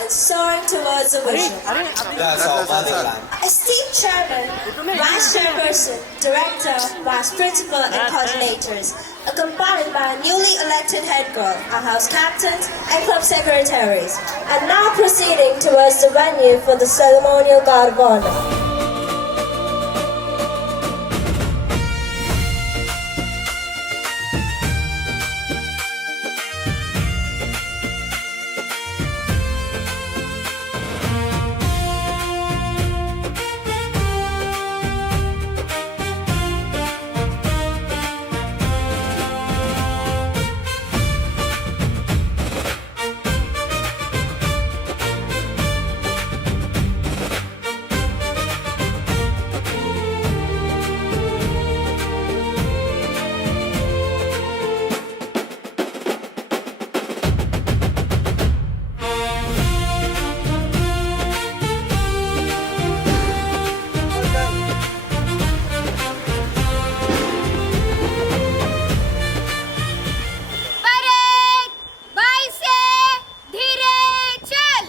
and soaring towards a vision. That's our motherland. Esteemed Chairman, Vice Chairperson, Director, Vice Principal and Coordinators, accompanied by newly elected head girl, our house captains and club secretaries, and now proceeding towards the venue for the ceremonial guard of honor. Parade by से धीरे चल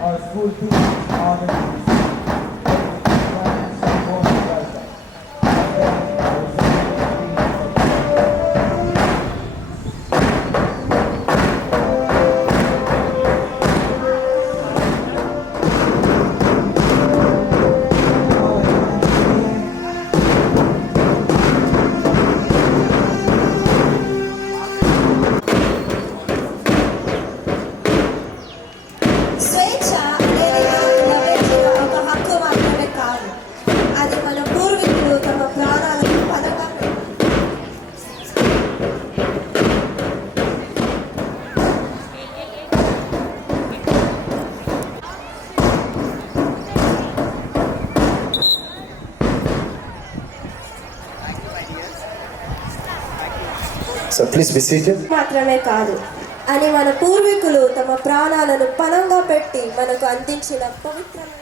Our school team honors స్వేచ్ఛ అనేది లభించిన ఒక హక్కు మాత్రమే కాదు, అది మన పూర్వీకులు తమ ప్రాణాలను పదంగా So please be seated. మాత్రమే కాదు అని మన పూర్వీకులు తమ ప్రాణాలను పణంగా పెట్టి మనకు అందించిన పవిత్రమైన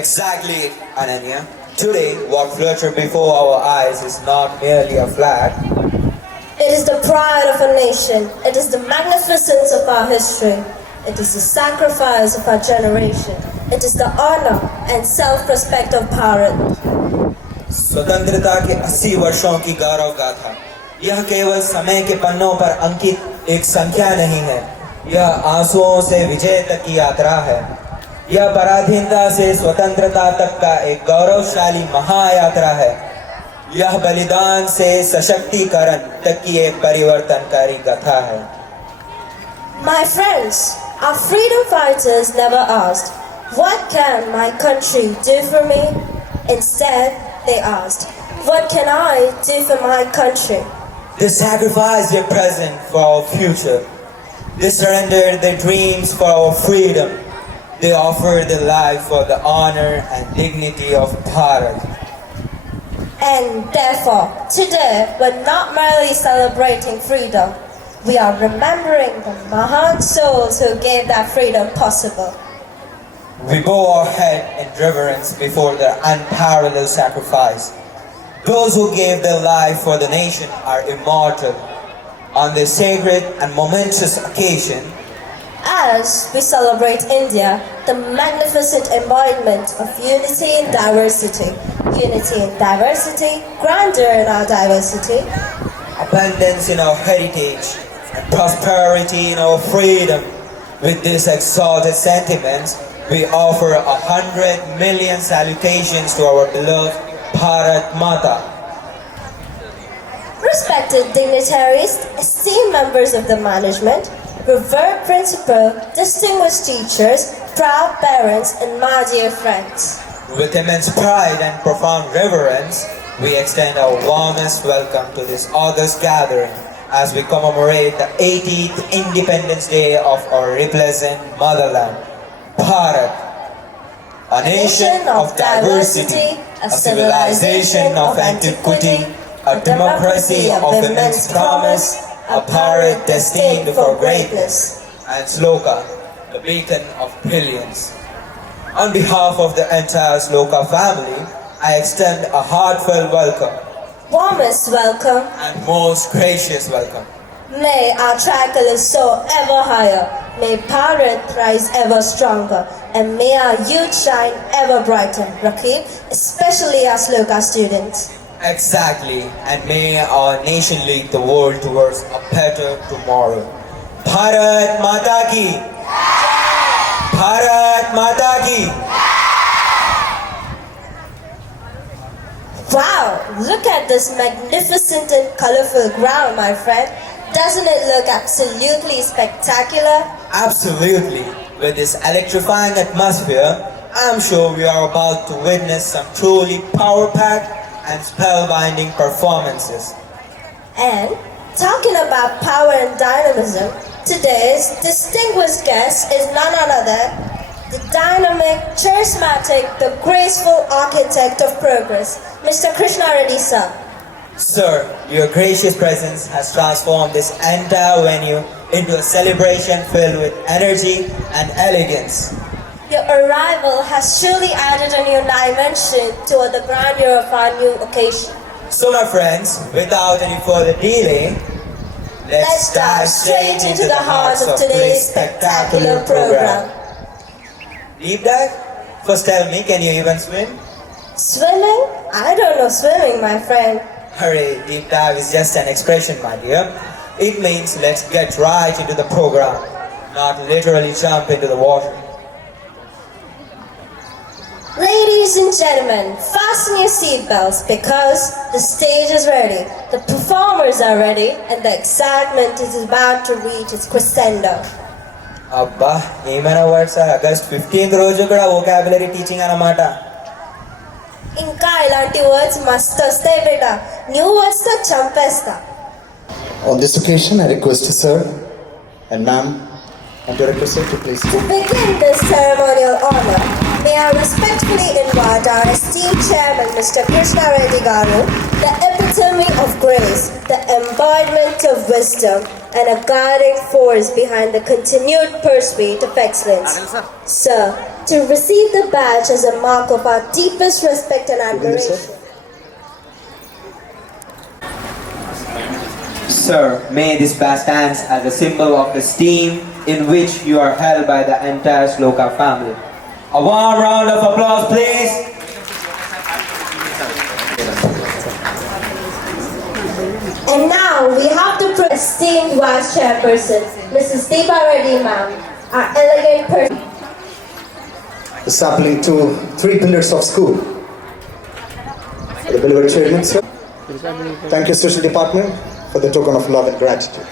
Exactly, Ananya. Today, what fluttered before our eyes is not merely a flag. It is the pride of a nation. It is the magnificence of our history. It is the sacrifice of our generation. It is the honor and self-respect of Bharat. स्वतंत्रता के 80 वर्षों की गौरव गाथा यह केवल समय के पन्नों पर अंकित एक संख्या नहीं है, यह आंसुओं से विजय तक की यात्रा है। यह पराधीनता से स्वतंत्रता तक का एक गौरवशाली महायात्रा है। यह बलिदान से सशक्तिकरण तक की एक परिवर्तनकारी गाथा है। My friends, our freedom fighters never asked, "What can my country do for me?" Instead, they asked, "What can I do for my country?" They sacrificed their present for our future. They surrendered their dreams for our freedom. They offered their life for the honor and dignity of Bharat. And therefore, today we're not merely celebrating freedom, we are remembering the Mahan souls who gave that freedom possible. We bow our head in reverence before their unparalleled sacrifice. Those who gave their life for the nation are immortal. On this sacred and momentous occasion, As we celebrate India, the magnificent embodiment of unity in diversity, grandeur in our diversity, abundance in our heritage, and prosperity in our freedom. With these exalted sentiments, we offer 100 million salutations to our beloved Bharat Mata. respected dignitaries, esteemed members of the management, revered principal, distinguished teachers, proud parents, and my dear friends. With immense pride and profound reverence, we extend our warmest welcome to this august gathering as we commemorate the 80th Independence Day of our replacent motherland, Bharat. A nation of diversity, a civilization of antiquity, a democracy of immense promise, a Bharat destined for greatness, and Sloka, the beacon of brilliance. On behalf of the entire Sloka family, I extend a heartfelt welcome Warmest welcome. and most gracious welcome. May our tricolor soar ever higher. May Bharat rise ever stronger. And may our youth shine ever brighter. Rakib, especially our Sloka students. Exactly, and may our nation lead the world towards a better tomorrow. Bharat Mata Ki! Bharat Mata Ki! Wow, look at this magnificent and colorful ground, my friend. Doesn't it look absolutely spectacular? Absolutely. With this electrifying atmosphere, I'm sure we are about to witness some truly power-packed and spellbinding performances. And talking about power and dynamism, today's distinguished guest is none other the dynamic, charismatic, the graceful architect of progress, Mr. Krishna Reddy sir. Sir, your gracious presence has transformed this entire venue into a celebration filled with energy and elegance. Your arrival has surely added a new dimension to the grandeur of our new occasion. So my friends, without any further delay, let's dive straight into the heart of today's spectacular program. Deep dive? First tell me, can you even swim? Swimming? I don't know swimming, my friend. Hurry, deep dive is just an expression, my dear. It means let's get right into the program, not literally jump into the water. Ladies and gentlemen, fasten your seatbelts because the stage is ready, the performers are ready, and the excitement is about to reach its crescendo. అబ్బా ఏమైనా words August 15th రోజు కూడా vocabulary teaching అన్నమాట. ఇంకా ఇలాంటి words మస్తు వస్తాయి బేటా. New words తో చంపేస్తా. On this occasion, I request you, sir, and ma'am, and to request you to please. To begin this ceremonial honor, may I respectfully invite our esteemed chairman, Mr. Krishna Reddy Garu, the epitome of grace, the embodiment of wisdom, and a guiding force behind the continued pursuit of excellence. Sir, to receive the badge as a mark of our deepest respect and admiration. Sir, may this badge stands as a symbol of esteem in which you are held by the entire Sloka family. A warm round of applause, please. And now we have to esteemed Vice Chairperson, Mrs. Deepa Reddy ma'am, our elegant person. The sapling to 3 pillars of school. The beloved chairman, sir. Thank you, social department, for the token of love and gratitude.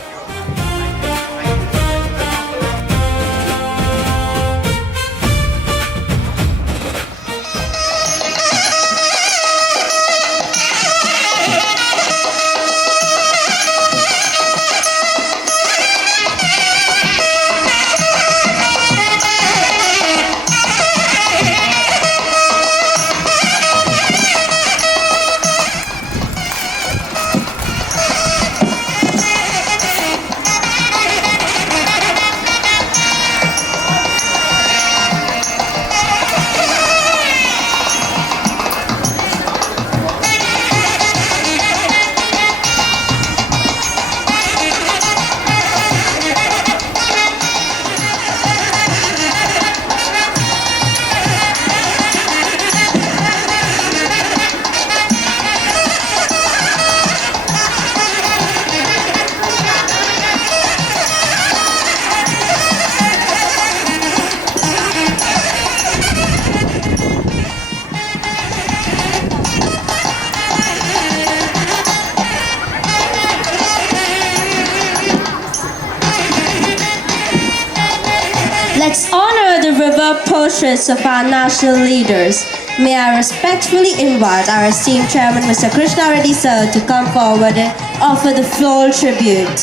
Let's honor the revered portraits of our national leaders. May I respectfully invite our esteemed chairman, Mr. Krishna Reddy sir, to come forward and offer the floral tribute.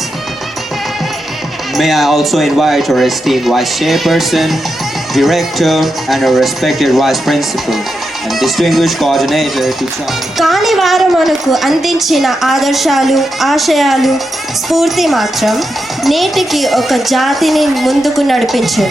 May I also invite our esteemed Vice Chairperson, Director, and our respected Vice Principal, and distinguished coordinator to channel. కాని వారు మనకు అందించిన ఆదర్శాలు ఆశయాలు స్ఫూర్తి మాత్రం నేటికి ఒక జాతిని ముందుకు నడిపించు.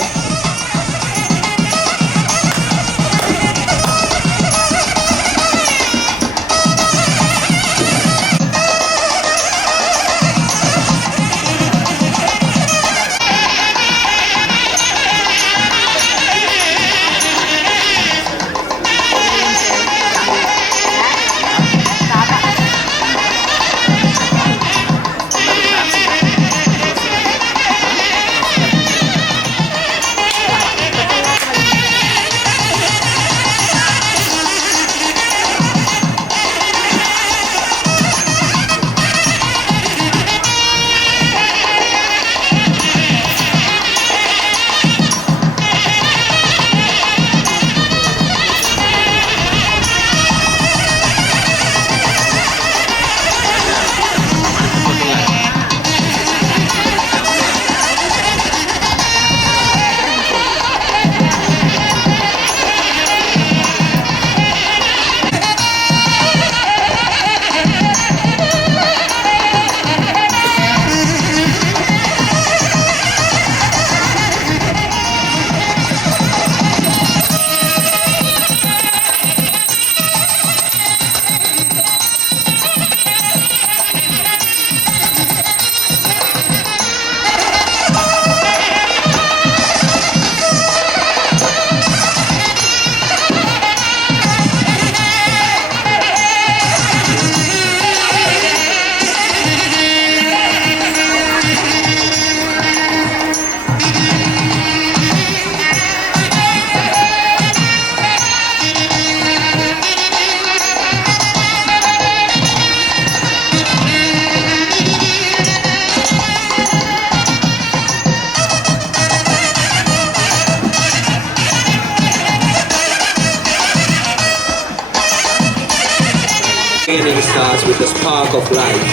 Beginning starts with a spark of light,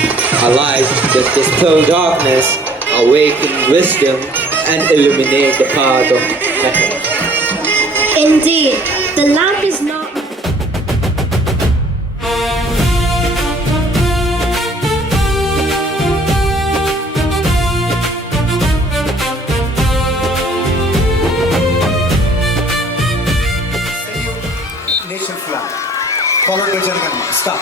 a light that dispels darkness, awaken wisdom, and illuminate the path of better. Indeed, the lamp is not. Nation flag, followed by Janaganama. Stop.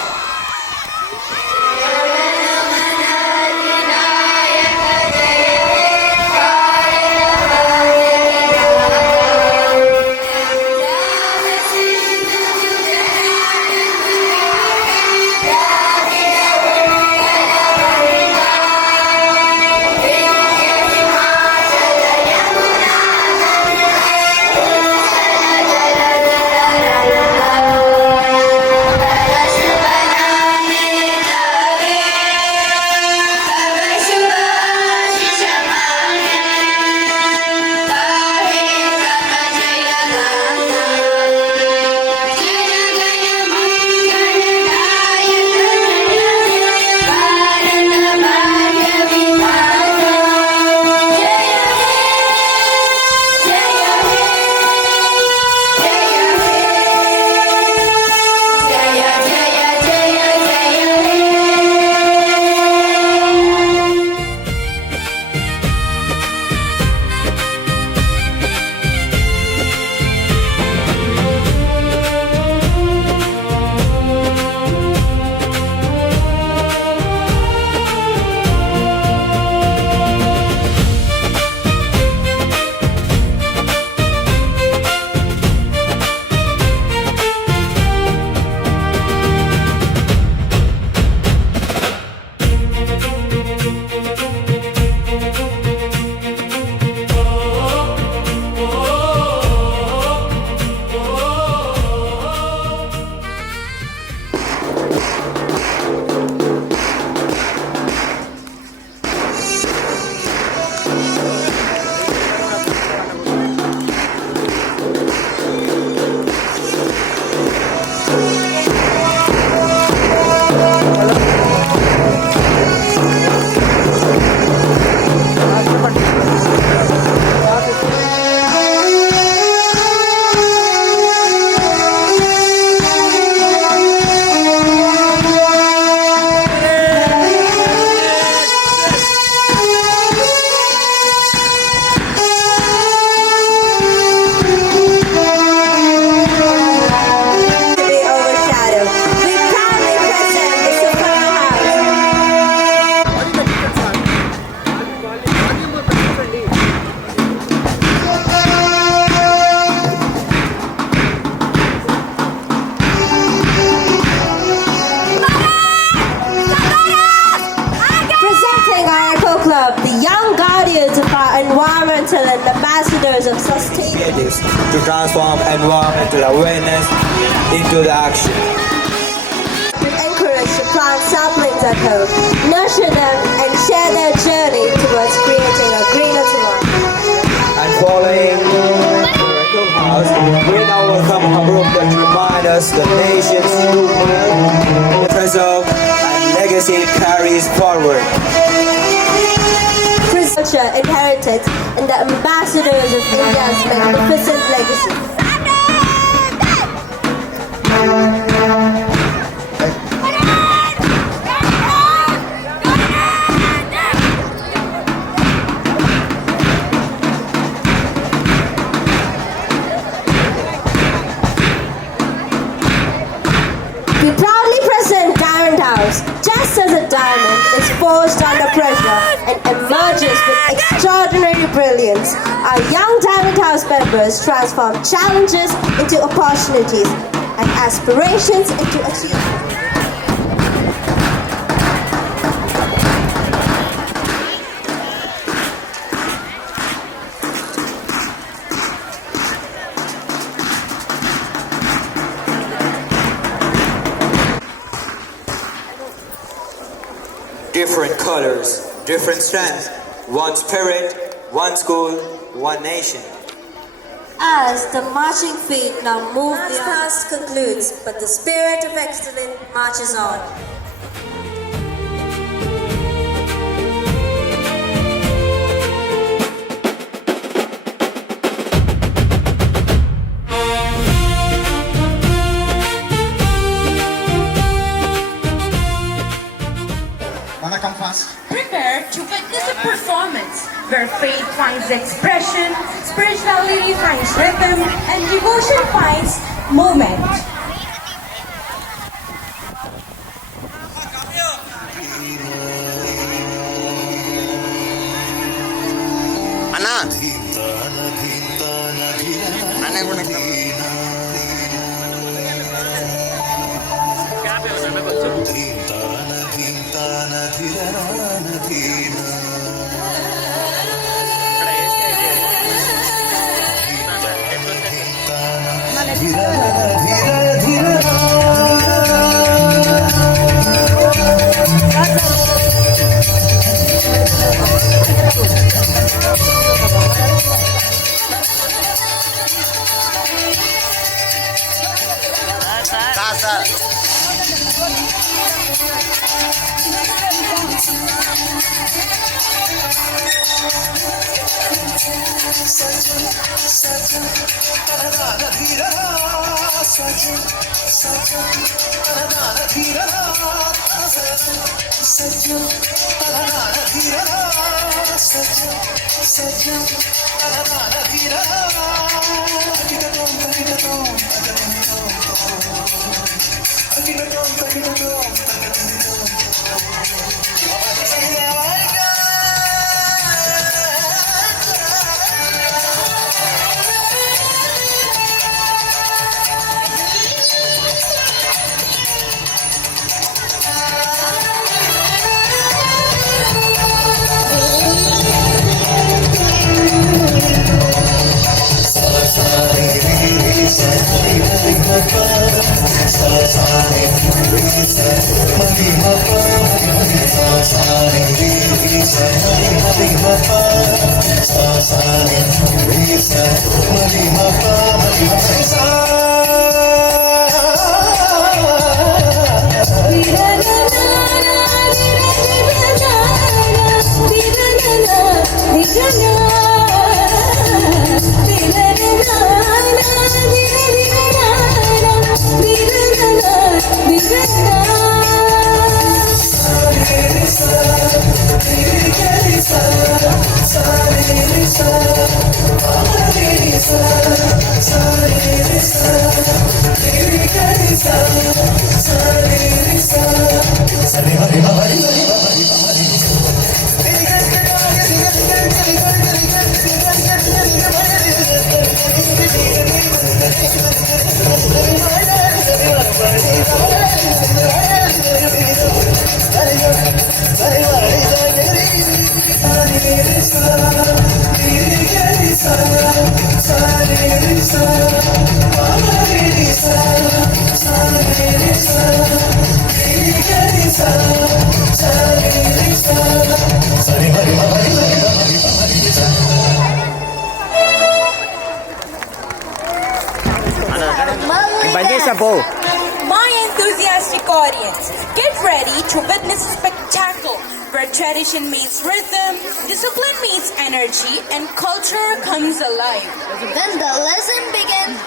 Club, the young guardians of our environmental and ambassadors of sustainability. To transform environmental awareness into the action. Encourage to plant saplings at home, nurture them, and share their journey towards creating a greener tomorrow. And following Miracle House, we now welcome a group that remind us the nation's preserve and legacy carries forward. Culture, inheritance, and the ambassadors of India's magnificent legacy. We proudly present Diamond House. Just as a diamond is forged under pressure and emerges with extraordinary brilliance, our young Diamond House members transform challenges into opportunities and aspirations into achievements. Different colors, different strength, one spirit, one school, one nation. As the marching feet now move, the past concludes, but the spirit of excellence marches on. Wanna come fast? Prepare to witness a performance where faith finds expression, spirituality finds rhythm, and devotion finds movement. చెప్పు. My enthusiastic audience, get ready to witness a spectacle where tradition meets rhythm, discipline meets energy, and culture comes alive. Then the lesson begins.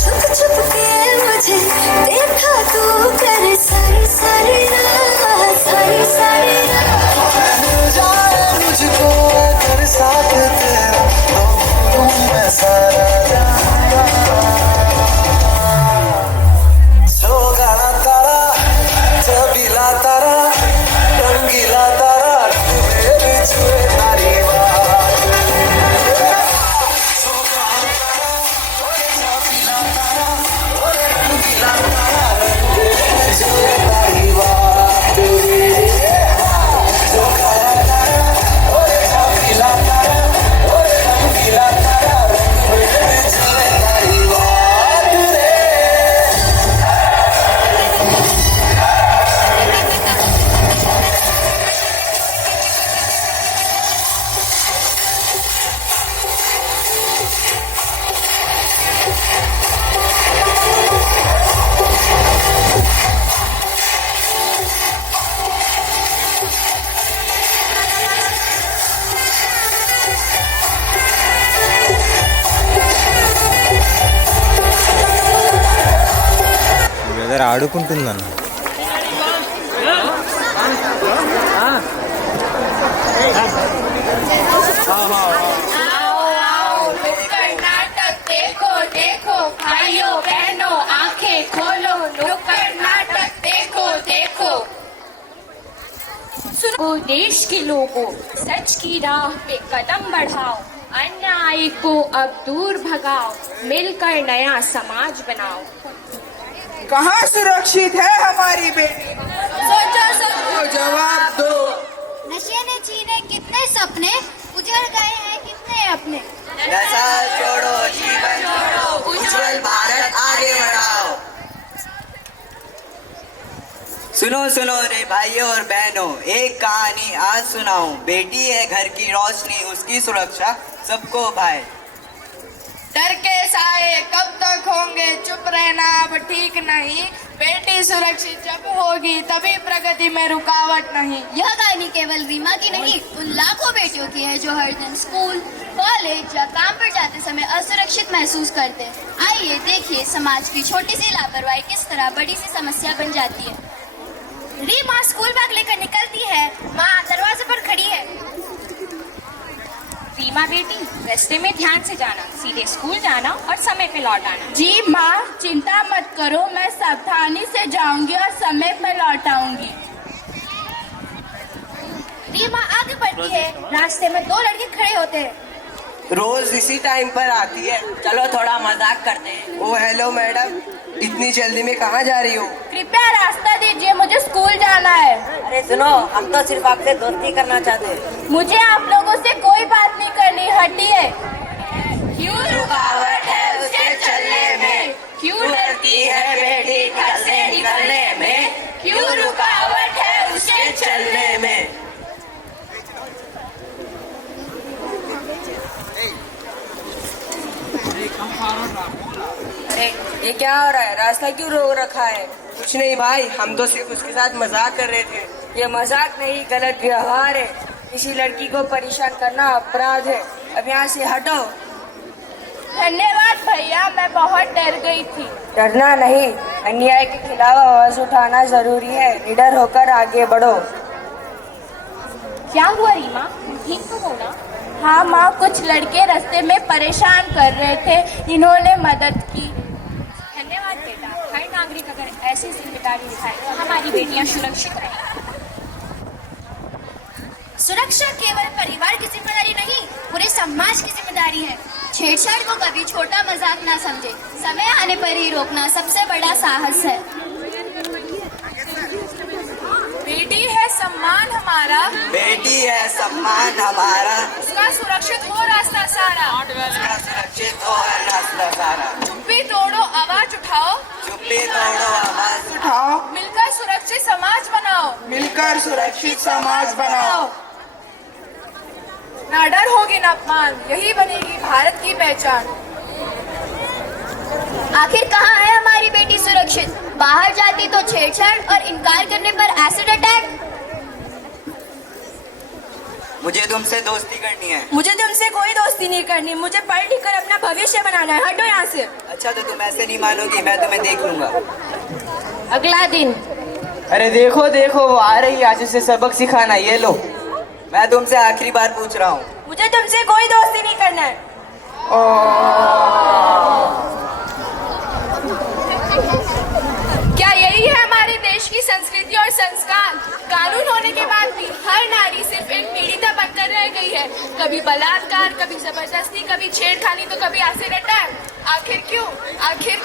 छुप छुप के मुझे देखा तू करे सारी सारी रात, सारी सारी रात। मिल जाए मुझको अगर साथ तेरा तो भूलूं मैं सारा सोगाना तारा चबीला तारा रंगीला तारा मेरे छुए तारी బ్రదర్ ఆడుకుంటుందన్న. नाटक देखो देखो भाइयों बहनों आंखें खोलो, नुक्कड़ नाटक देखो देखो। सुनो देश के लोगों, सच की राह पे कदम बढ़ाओ, अन्याय को अब दूर भगाओ, मिलकर नया समाज बनाओ। कहाँ सुरक्षित है हमारी बेटी? सोचो सोचो जवाब दो। नशे ने छीने कितने सपने, उजड़ गए हैं कितने अपने। नशा छोड़ो जीवन छोड़ो, उज्जवल भारत आगे बढ़ाओ। सुनो सुनो रे भाइयों और बहनों, एक कहानी आज सुनाऊं। बेटी है घर की रोशनी, उसकी सुरक्षा सबको भाए। डर के साए कब तक होंगे, चुप रहना अब ठीक नहीं। बेटी सुरक्षित जब होगी तभी प्रगति में रुकावट नहीं। यह कहानी केवल रीमा की नहीं, उन लाखों बेटियों की है जो हर दिन स्कूल, कॉलेज या काम पर जाते समय असुरक्षित महसूस करते हैं। आइए देखिए समाज की छोटी सी लापरवाही किस तरह बड़ी सी समस्या बन जाती है। रीमा स्कूल बैग लेकर निकलती है, माँ दरवाजे पर खड़ी है। रीमा बेटी, रास्ते में ध्यान से जाना, सीधे स्कूल जाना और समय पे लौट आना। जी माँ, चिंता मत करो, मैं सावधानी से जाऊंगी और समय पर लौट आऊंगी। रीमा आगे बढ़ती है, रास्ते में दो लड़के खड़े होते हैं। रोज इसी टाइम पर आती है, चलो थोड़ा मजाक करते हैं। ओ हेलो मैडम, इतनी जल्दी में कहाँ जा रही हो? कृपया रास्ता दीजिए, मुझे स्कूल जाना है। अरे सुनो, हम तो सिर्फ आपसे दोस्ती करना चाहते हैं। मुझे आप लोगों से कोई बात नहीं करनी, हटिए। क्यों रुकावट है उसके चलने में, क्यों डरती है बेटी घर से निकलने में, क्यों रुकावट है उसके चलने में। अरे ये क्या हो रहा है, रास्ता क्यों रोक रखा है? कुछ नहीं भाई, हम तो सिर्फ उसके साथ मजाक कर रहे थे। ये मजाक नहीं, गलत व्यवहार है। किसी लड़की को परेशान करना अपराध है। अब यहाँ से हटो। धन्यवाद भैया, मैं बहुत डर गई थी। डरना नहीं, अन्याय के खिलाफ आवाज उठाना जरूरी है। निडर होकर आगे बढ़ो। क्या हुआ रीमा, ठीक तो हो ना? हाँ माँ, कुछ लड़के रास्ते में परेशान कर रहे थे, इन्होंने मदद की। धन्यवाद बेटा। हर नागरिक अगर ऐसी जिम्मेदारी उठाए तो हमारी बेटियां सुरक्षित रहेंगी। सुरक्षा केवल परिवार की जिम्मेदारी नहीं, पूरे समाज की जिम्मेदारी है। छेड़छाड़ को कभी छोटा मजाक ना समझे, समय आने पर ही रोकना सबसे बड़ा साहस है। बेटी है सम्मान हमारा, बेटी है सम्मान हमारा, उसका सुरक्षित हो रास्ता सारा। उसका सुरक्षित हो रास्ता सारा। चुप्पी तोड़ो, आवाज उठाओ, चुप्पी तोड़ो, आवाज उठाओ, मिलकर सुरक्षित समाज बनाओ, मिलकर सुरक्षित समाज बनाओ। ना डर होगी ना अपमान, यही बनेगी भारत की पहचान। आखिर कहाँ है हमारी बेटी सुरक्षित? बाहर जाती तो छेड़छाड़ और इनकार करने पर एसिड अटैक। मुझे तुमसे दोस्ती करनी है। मुझे तुमसे कोई दोस्ती नहीं करनी, मुझे पढ़ लिख कर अपना भविष्य बनाना है। हटो यहाँ से। अच्छा तो तुम ऐसे नहीं मानोगी, मैं तुम्हें देख लूंगा। अगला दिन। अरे देखो देखो, वो आ रही है, आज उसे सबक सिखाना। ये लो, मैं तुमसे आखिरी बार पूछ रहा हूँ, मुझे तुमसे कोई दोस्ती नहीं करना है। क्या यही है हमारे देश की संस्कृति और संस्कार? कानून होने के बाद भी हर नारी सिर्फ एक पीड़िता बनकर रह गई है। कभी बलात्कार, कभी जबरदस्ती, कभी छेड़खानी तो कभी एसिड अटैक। आखिर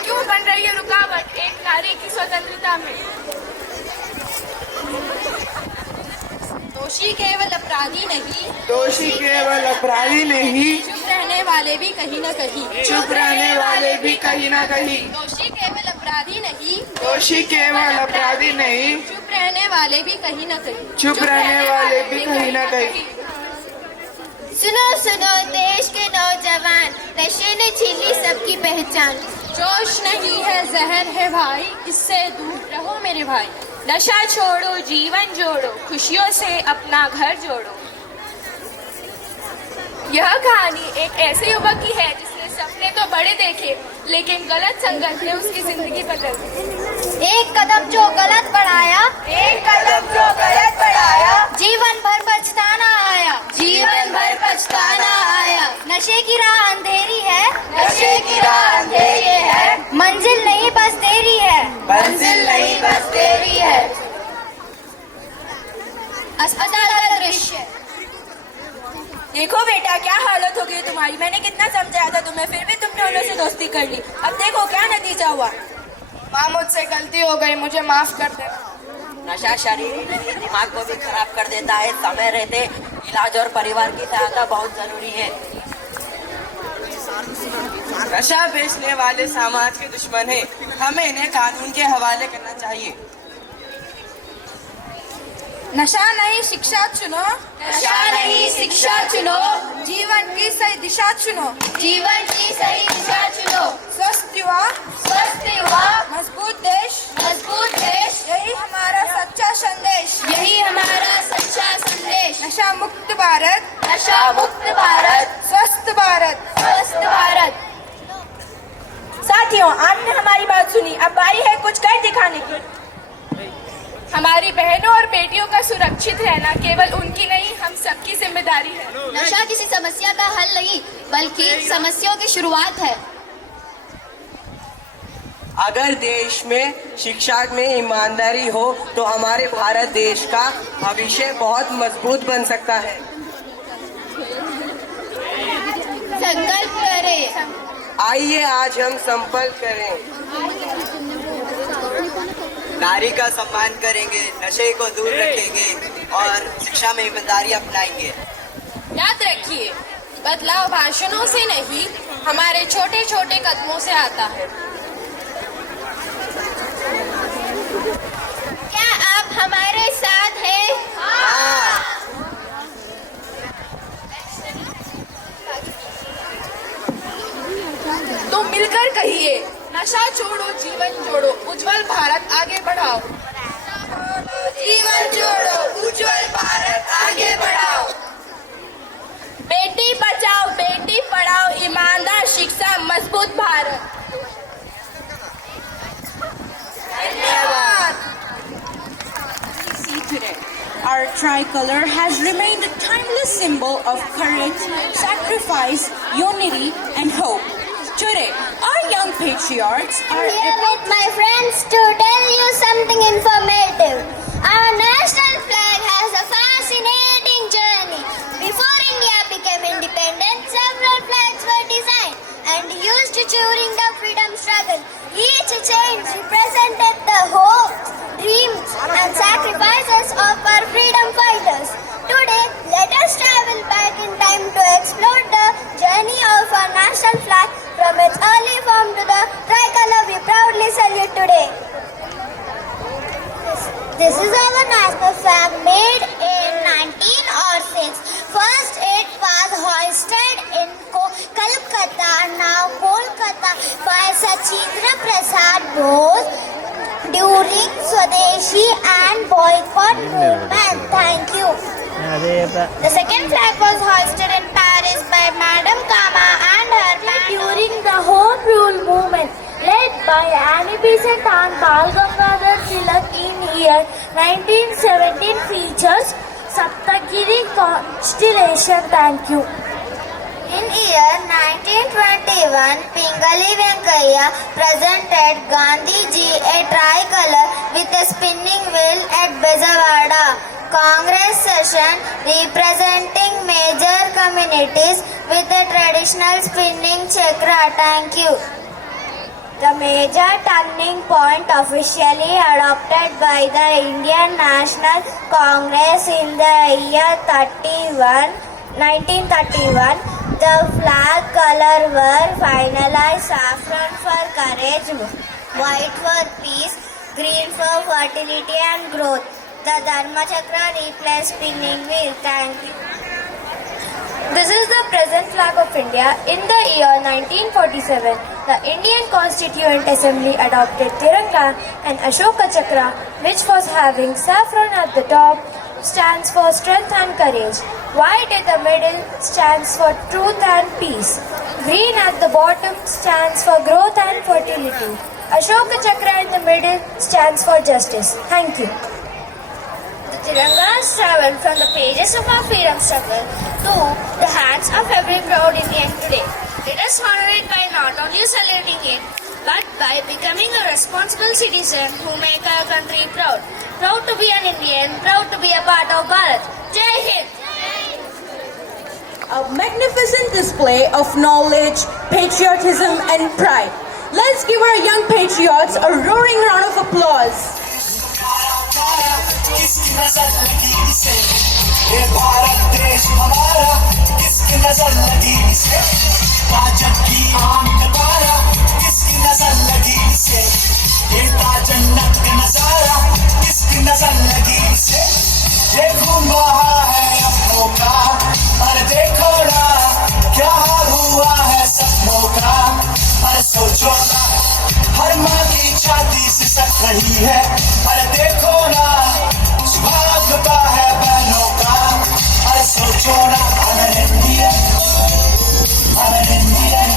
क्यों बन रही है रुकावट एक नारी की स्वतंत्रता में? दोषी केवल अपराधी नहीं, दोषी केवल अपराधी नहीं, चुप रहने वाले भी कहीं न कहीं, चुप रहने वाले भी कहीं ना कहीं। दोषी केवल अपराधी नहीं, दोषी केवल अपराधी नहीं, चुप रहने वाले भी कहीं न कहीं, चुप रहने वाले भी कहीं ना कहीं। सुनो सुनो देश के नौजवान, नशे ने छीन ली सबकी पहचान। जोश नहीं है जहर है भाई, इससे दूर रहो मेरे भाई। नशा छोड़ो, जीवन जोड़ो, खुशियों से अपना घर जोड़ो। यह कहानी एक ऐसे युवक की है जिसने सपने तो बड़े देखे, लेकिन गलत संगत ने उसकी जिंदगी बदल दी। एक कदम जो गलत बढ़ाया, एक कदम जो गलत बढ़ाया, जीवन भर पछताना आया, जीवन भर पछताना आया। नशे की राह अंधेरी है, नशे की राह अंधेरी है, मंजिल नहीं बस देरी है, मंजिल नहीं बस देरी है। अस्पताल का दृश्य। देखो बेटा, क्या हालत हो गई तुम्हारी। मैंने कितना समझाया था तुम्हें, फिर भी तुमने उन्होंने से दोस्ती कर ली। अब देखो क्या नतीजा हुआ। माँ, मुझसे गलती हो गई, मुझे माफ कर देना। नशा शरीर नहीं, दिमाग को भी खराब कर देता है। समय रहते इलाज और परिवार की सहायता बहुत जरूरी है। नशा बेचने वाले समाज के दुश्मन है, हमें इन्हें कानून के हवाले करना चाहिए। नशा नहीं शिक्षा चुनो, नशा नहीं शिक्षा चुनो, जीवन की सही दिशा चुनो, जीवन की सही दिशा चुनो। स्वस्थ युवा, स्वस्थ युवा, मजबूत देश, मजबूत देश, यही हमारा सच्चा संदेश, यही हमारा सच्चा संदेश। नशा मुक्त भारत, नशा मुक्त भारत, स्वस्थ भारत, स्वस्थ भारत। साथियों, आपने हमारी बात सुनी, अब बारी है कुछ कर दिखाने की। हमारी बहनों और बेटियों का सुरक्षित रहना केवल उनकी नहीं, हम सबकी जिम्मेदारी है। नशा किसी समस्या का हल नहीं, बल्कि समस्याओं की शुरुआत है। अगर देश में शिक्षा में ईमानदारी हो तो हमारे भारत देश का भविष्य बहुत मजबूत बन सकता है। संकल्प करें। आइए आज हम संकल्प करें। नारी का सम्मान करेंगे, नशे को दूर रखेंगे और शिक्षा में ईमानदारी अपनाएंगे। याद रखिए, बदलाव भाषणों से नहीं, हमारे छोटे छोटे कदमों से आता है। क्या आप हमारे साथ हैं? तो मिलकर कहिए, नशा छोड़ो जीवन जोड़ो, उज्जवल भारत आगे बढ़ाओ। जीवन जोड़ो, उज्जवल भारत आगे बढ़ाओ। बेटी बचाओ बेटी पढ़ाओ, ईमानदार शिक्षा मजबूत भारत। धन्यवाद। Our tricolor has remained a timeless symbol of courage, sacrifice, unity, and hope. Today, our young patriots are Here with my friends to tell you something informative. Our national flag has a fascinating journey. Before India became independent, several flags were designed and used during the freedom struggle. Each change represented the hopes, dreams, and sacrifices of our freedom fighters. Today, let us travel back in time to explore the journey of our national flag from its early form to the tricolor we proudly salute today. This is our national flag made in 1906. First, it was hoisted in Calcutta, now Kolkata, by Sachindra Prasad Bose during Swadeshi and boycott movement. Thank you. The second flag was hoisted in Paris by Madame Kama and her men during the Home Rule movement led by Annie Besant and Bal Gangadhar Tilak in year 1917 features Saptagiri constellation. Thank you. In year 1921, Pingali Venkaiah presented Gandhiji a tricolor with a spinning wheel at Bezawada Congress session representing major communities with a traditional spinning chakra. Thank you. The major turning point officially adopted by the Indian National Congress in the year 1931. The flag color were finalized: saffron for courage, white for peace, green for fertility and growth. The Dharma Chakra replaced spinning wheel. Thank you. This is the present flag of India. In the year 1947, the Indian Constituent Assembly adopted Tiranga and Ashoka Chakra, which was having saffron at the top, stands for strength and courage. White at the middle stands for truth and peace. Green at the bottom stands for growth and fertility. Ashoka Chakra in the middle stands for justice. Thank you. The Tirangas travel from the pages of our freedom struggle to the hands of every proud Indian today. Let us honor it by not only saluting it, but by becoming a responsible citizen who make our country proud. Proud to be an Indian, proud to be a part of Bharat. Jai Hind! a magnificent display of knowledge, patriotism, and pride. Let's give our young patriots a roaring round of applause. सोचो ना, हर माँ की छाती सिसक रही है। अरे देखो ना, भागता है बहनों का। अरे सोचो ना, I'm an Indian, I'm an Indian।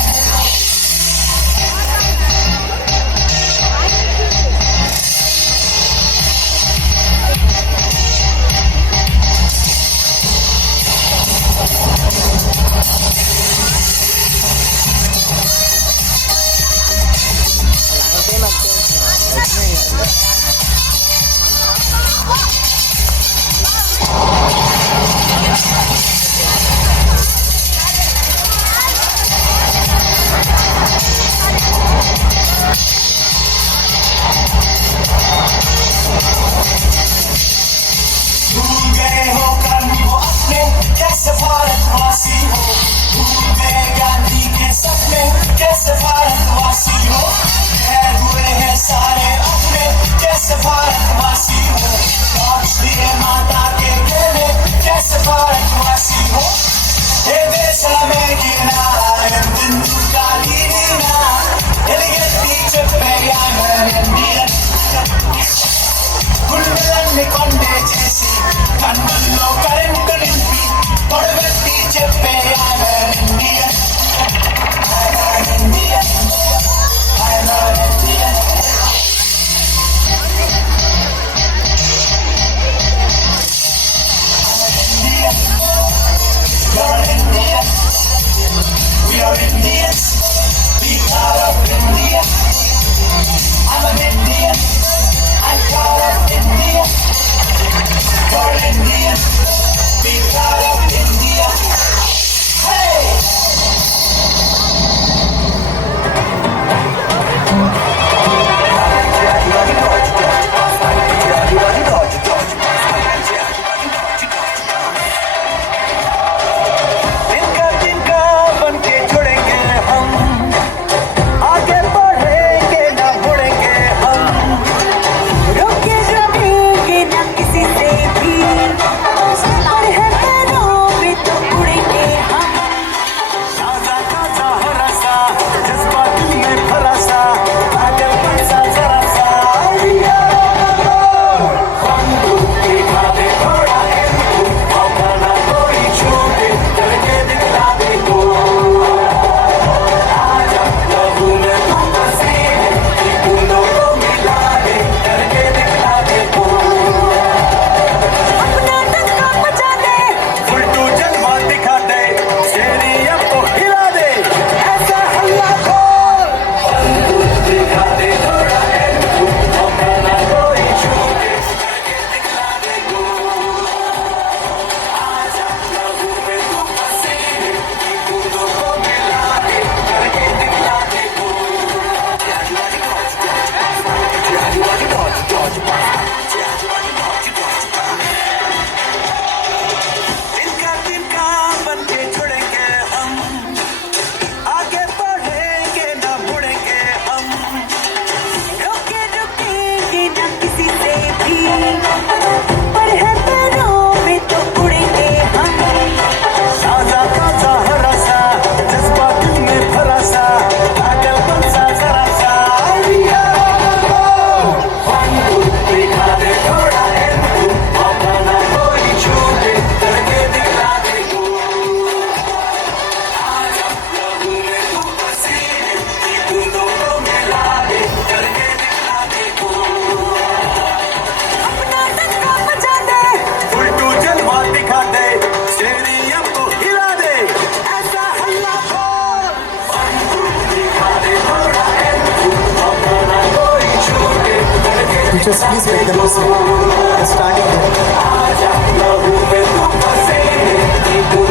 teachers, please make them listen. They're standing there.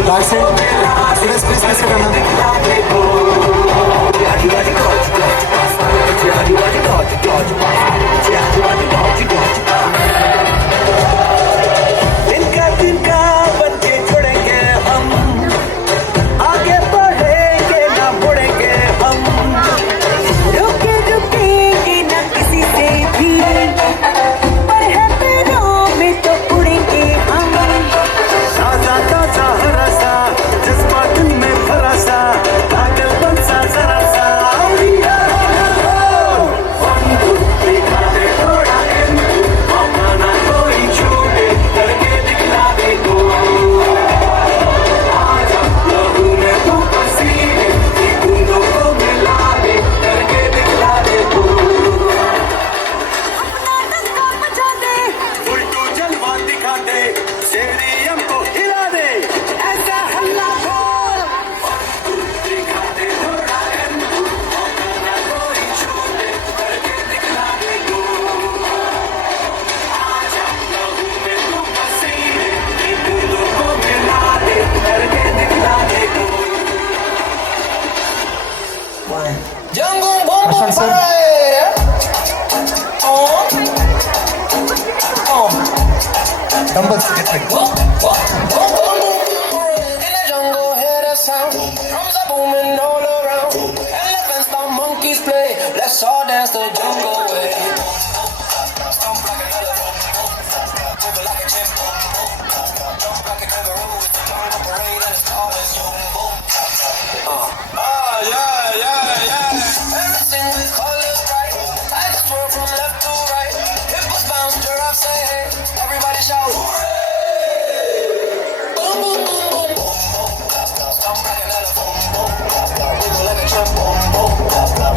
Back side. Students, please listen to तिनका बन के छोड़ेंगे हम, आगे बढ़ेंगे ना मुड़ेंगे हम, रुकेंगे ना किसी से भी, पर है पैरों में तो उड़ेंगे हम। ताजा ताजा हरा सा जज्बा दिल में भरा सा, पागलपन सा जरा सा, Dumbbells, get ready. in the jungle, hear the sound. Drums are booming all around. Elephants and monkeys play. Let's all dance the jungle way. Stomp like an elephant, jump like a chimp, jump like a kangaroo. It's the jungle parade and it's always jumbo. Everything we call it right. Tigers twirl from left to right. Hippos bounce, giraffes say hey. Everybody shout. Boom, boom, boom, boom, boom. Stomp like an elephant, wiggle like a chimp,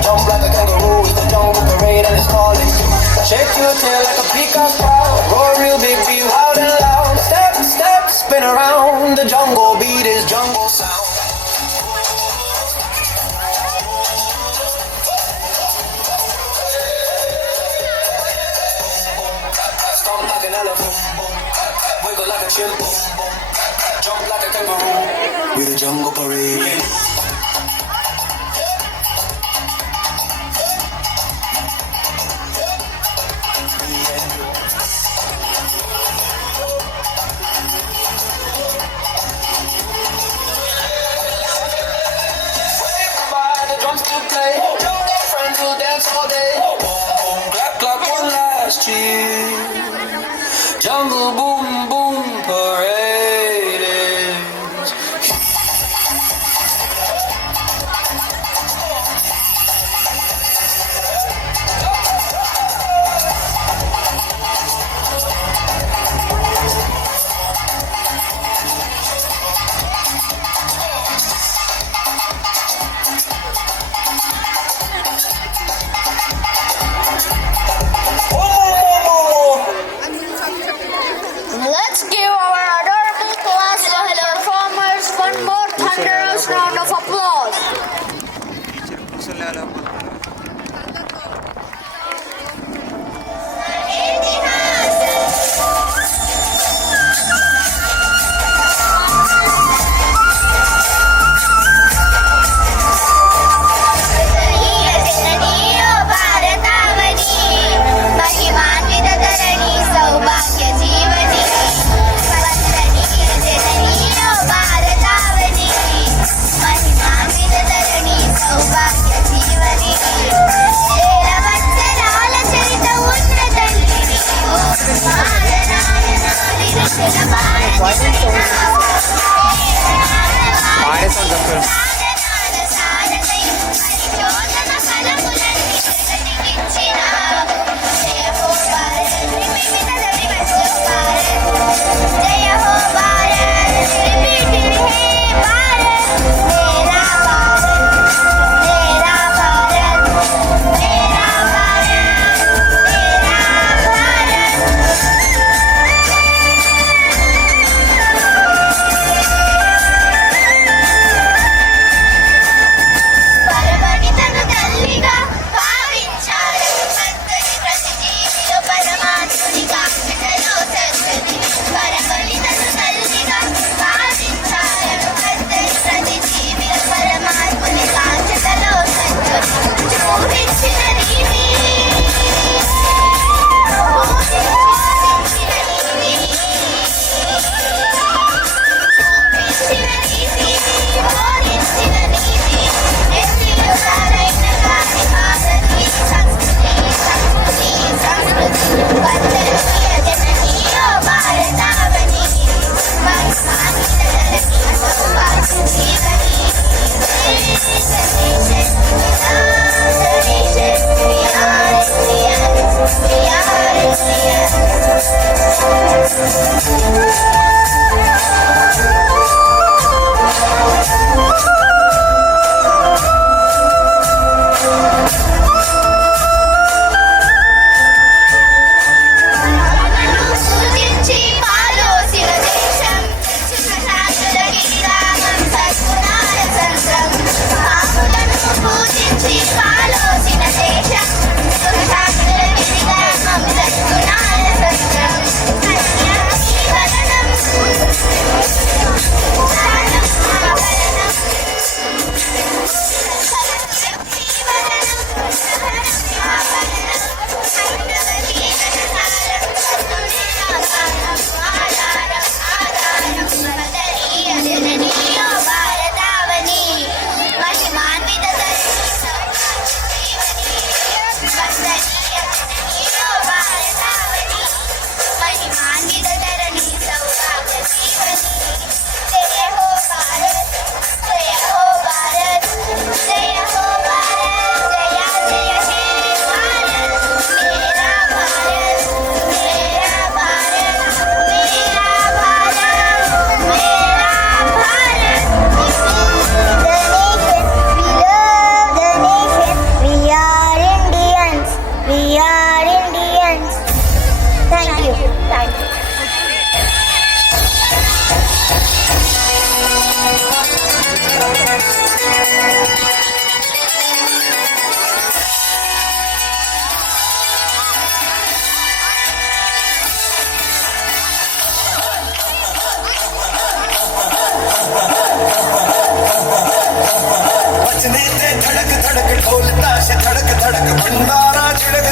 jump like a kangaroo. It's the jungle parade and it's calling you. Shake your tail like a peacock proud. Roar real big, be loud and loud. Step, step, spin around. The jungle beat is jungle sound. Stomp like an elephant, wiggle like a chimp, jump like a kangaroo. We're the jungle parade. The drums to play, friends will dance all day. Clap, clap one last cheer. Jungle boom boom parade is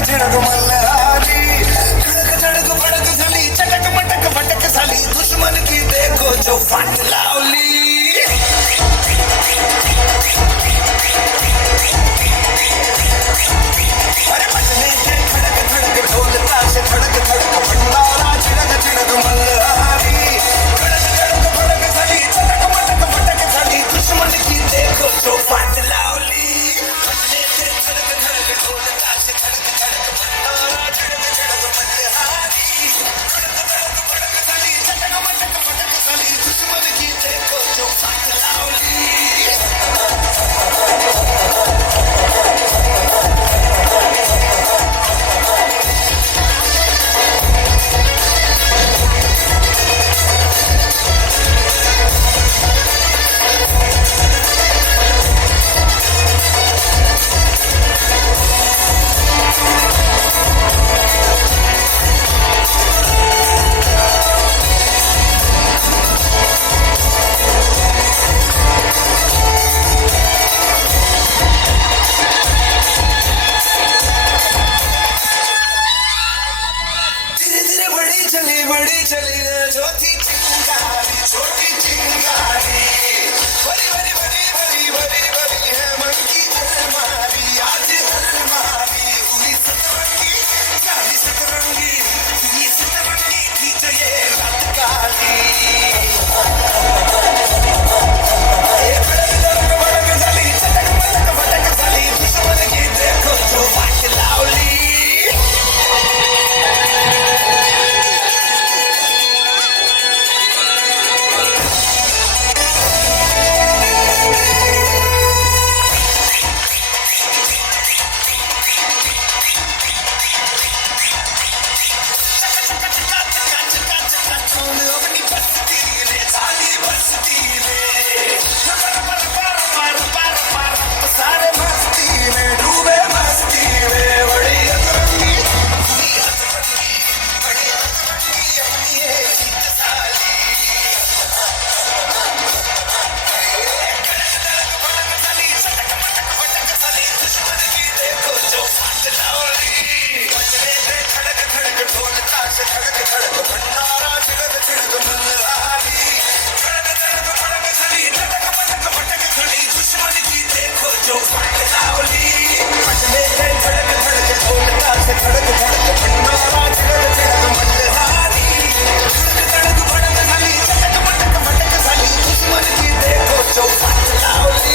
झिणक Malhari धड़क धड़क भड़क झाली चटक मटक फटक झाली दुश्मन की देखो जो फाट लावली अरे बजने के खड़क खड़क ढोल ताश खड़क खड़क भंडारा झिणक झिणक मल्हारी धड़क धड़क भड़क झाली चटक मटक फटक झाली दुश्मन की देखो जो फाट लावली बजने के खड़क खड़क ढोल ताश खड़क खड़क भंडारा झिणक झिणक मल्हारी धड़क धड़क भड़क झाली चटक मटक फटक झाली दुश्मन की देखो जो फाट लावली धीरे धीरे बड़ी चली जो थी चिंगारी छोटी चिंगारी बड़ी बड़ी बड़ी बड़ी बड़ी बड़ी है मन की अलमारी आज अलमारी हुई सतरंगी काली सतरंगी ये सतरंगी थी जो ये रात काली ये भड़क धड़क भड़क झाली चटक मटक फटक झाली दुश्मन की देखो जो फाट लावली सारे मस्ती में डूबे मस्ती में बड़ी अतरंगी बड़ी अतरंगी अपनी है जीत साली धड़क भड़क झाली चटक मटक फटक झाली दुश्मन की देखो जो फाट लावली बजने से खड़क खड़क ढोल ताश खड़क खड़क भंडारा झिणक झिणक मल्हारी धड़क धड़क भड़क झाली चटक मटक फटक झाली दुश्मन की देखो जो फाट लावली बजने से खड़क खड़क ढोल ताश खड़क खड़क भंडारा झिणक झिणक मल्हारी धड़क धड़क भड़क झाली चटक मटक फटक झाली दुश्मन की देखो जो फाट लावली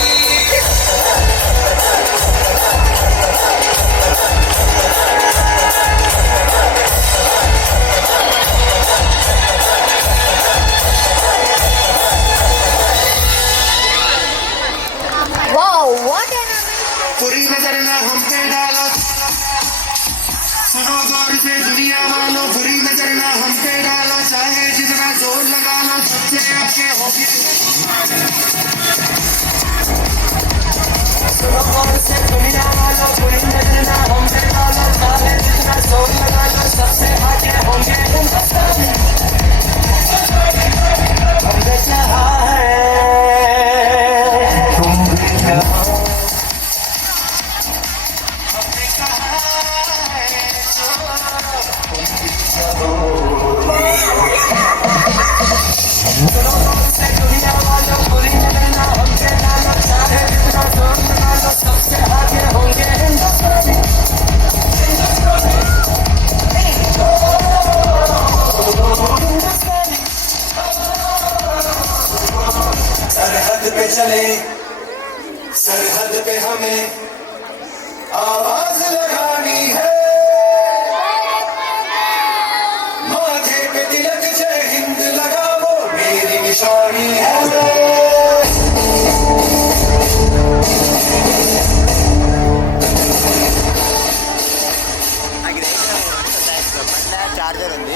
Wow, what an पूरी नजर ना हम पे डालो सुनो गौर से दुनिया वालों बुरी नजर ना हम पे डालो चाहे जितना जोर लगा लो सबसे आपके होगी सुनो गौर से दुनिया वालों बुरी नजर ना हम पे डालो चाहे जितना जोर लगा लो सबसे आगे होंगे हिंदुस्तानी हमने चाहा है तुम भी चाहो दुनिया वालों बुरी नजर ना हमसे डालो चाहे जितना जोर लगा लो सबसे आगे होंगे हिंदुस्तानी सरहद पे चले सरहद पे हमें आवाज लगानी है माथे पे तिलक जय हिंद लगा वो मेरी निशानी है चार्जर ఉంది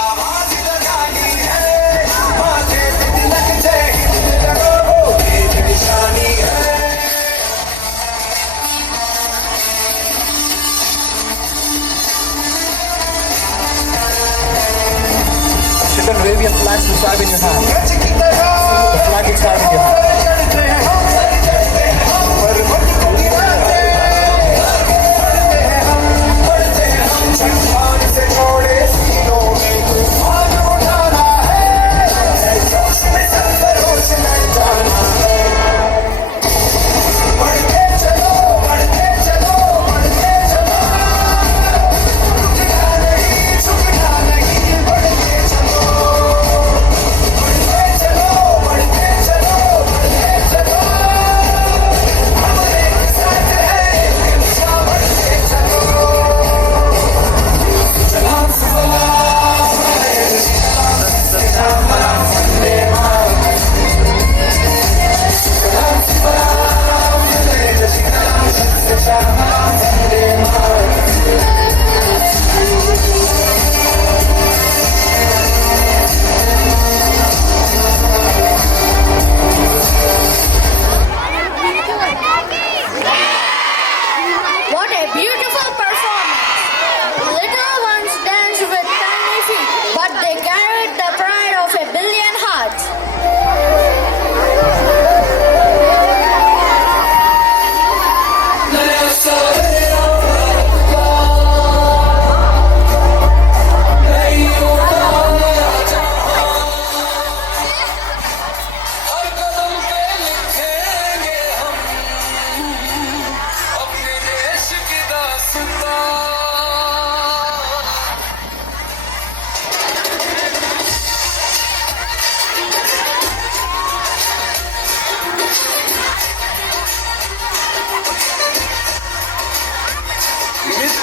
आवाज लगानी है माथे पे तिलक जय हिंद लगा वो मेरी निशानी है Children, wave your flags to flag in your hand. The flag is flag in your hand.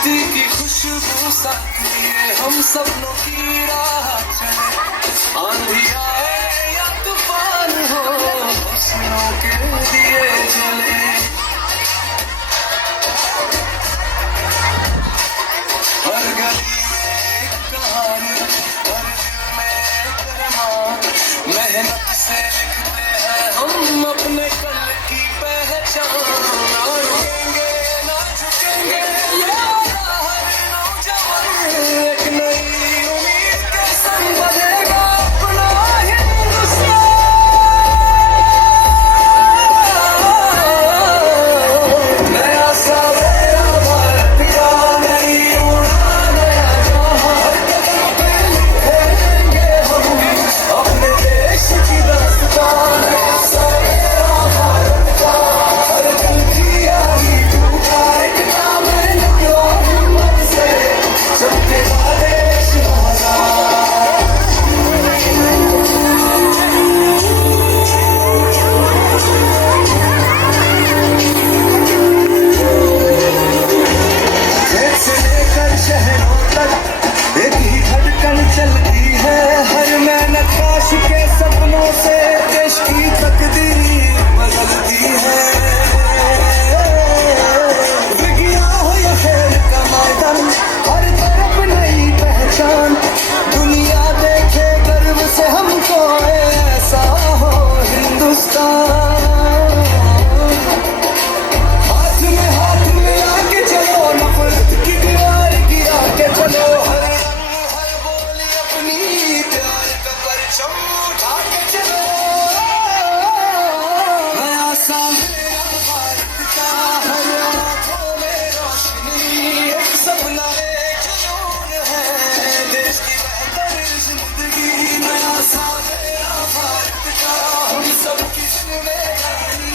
दोस्ती की खुशबू साथ लिए हम सपनों की राह चले, आंधी आए या तूफान हो खुशियों के दिए जले। हर गली में एक कहानी, हर दिल में एक अरमान, मेहनत से लिखते हैं हम अपने कल की पहचान। ना रुकेंगे ना झुकेंगे ये हर नौजवान, एक नई उम्मीद के संग बनेगा अपना हिंदुस्तान। नया सवेरा भारत का, नई उड़ान नया जहां, हर कदम पे लिखेंगे हम अपने देश की दास्तान। नया सवेरा भारत का, हर दिल की आही टूटा, एक नाम है निकला हिम्मत से, चमकेगा देश आजाद। खेत से लेकर शहरों तक एक ही धड़कन चलती है, हर मेहनत काश के सपनों से देश की तकदीर बदलती है। विज्ञान हो या खेल का मैदान, हर तरफ नई पहचान, दुनिया देखे गर्व से हमको ऐसा हो हिंदुस्तान। हाथ में आके चलो, नफरत की दीवार गिरा के चलो, हर रंग हर बोली अपनी प्यार का परचम उठा के चलो। नया साल मेरा भारत का, हर आंखों में रोशनी, एक सपना एक जुनून है देश की बेहतर जिंदगी। नया साल मेरा भारत का, हम सबकी जिम्मेदारी,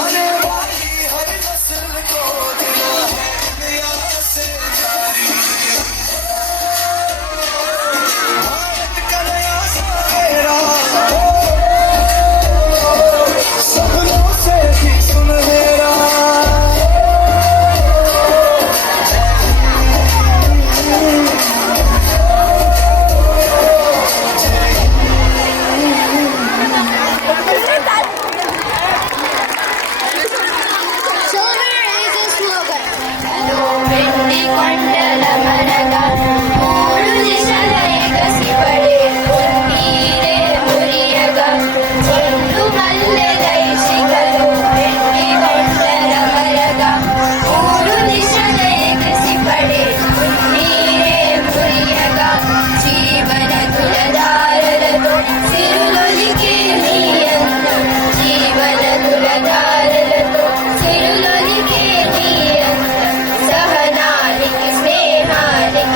आने वाली हर नस्ल को देना है दुनिया से जारी। भारत का नया सवेरा, सपनों से भी सुनहरा। सहनालिक स्नेहालिक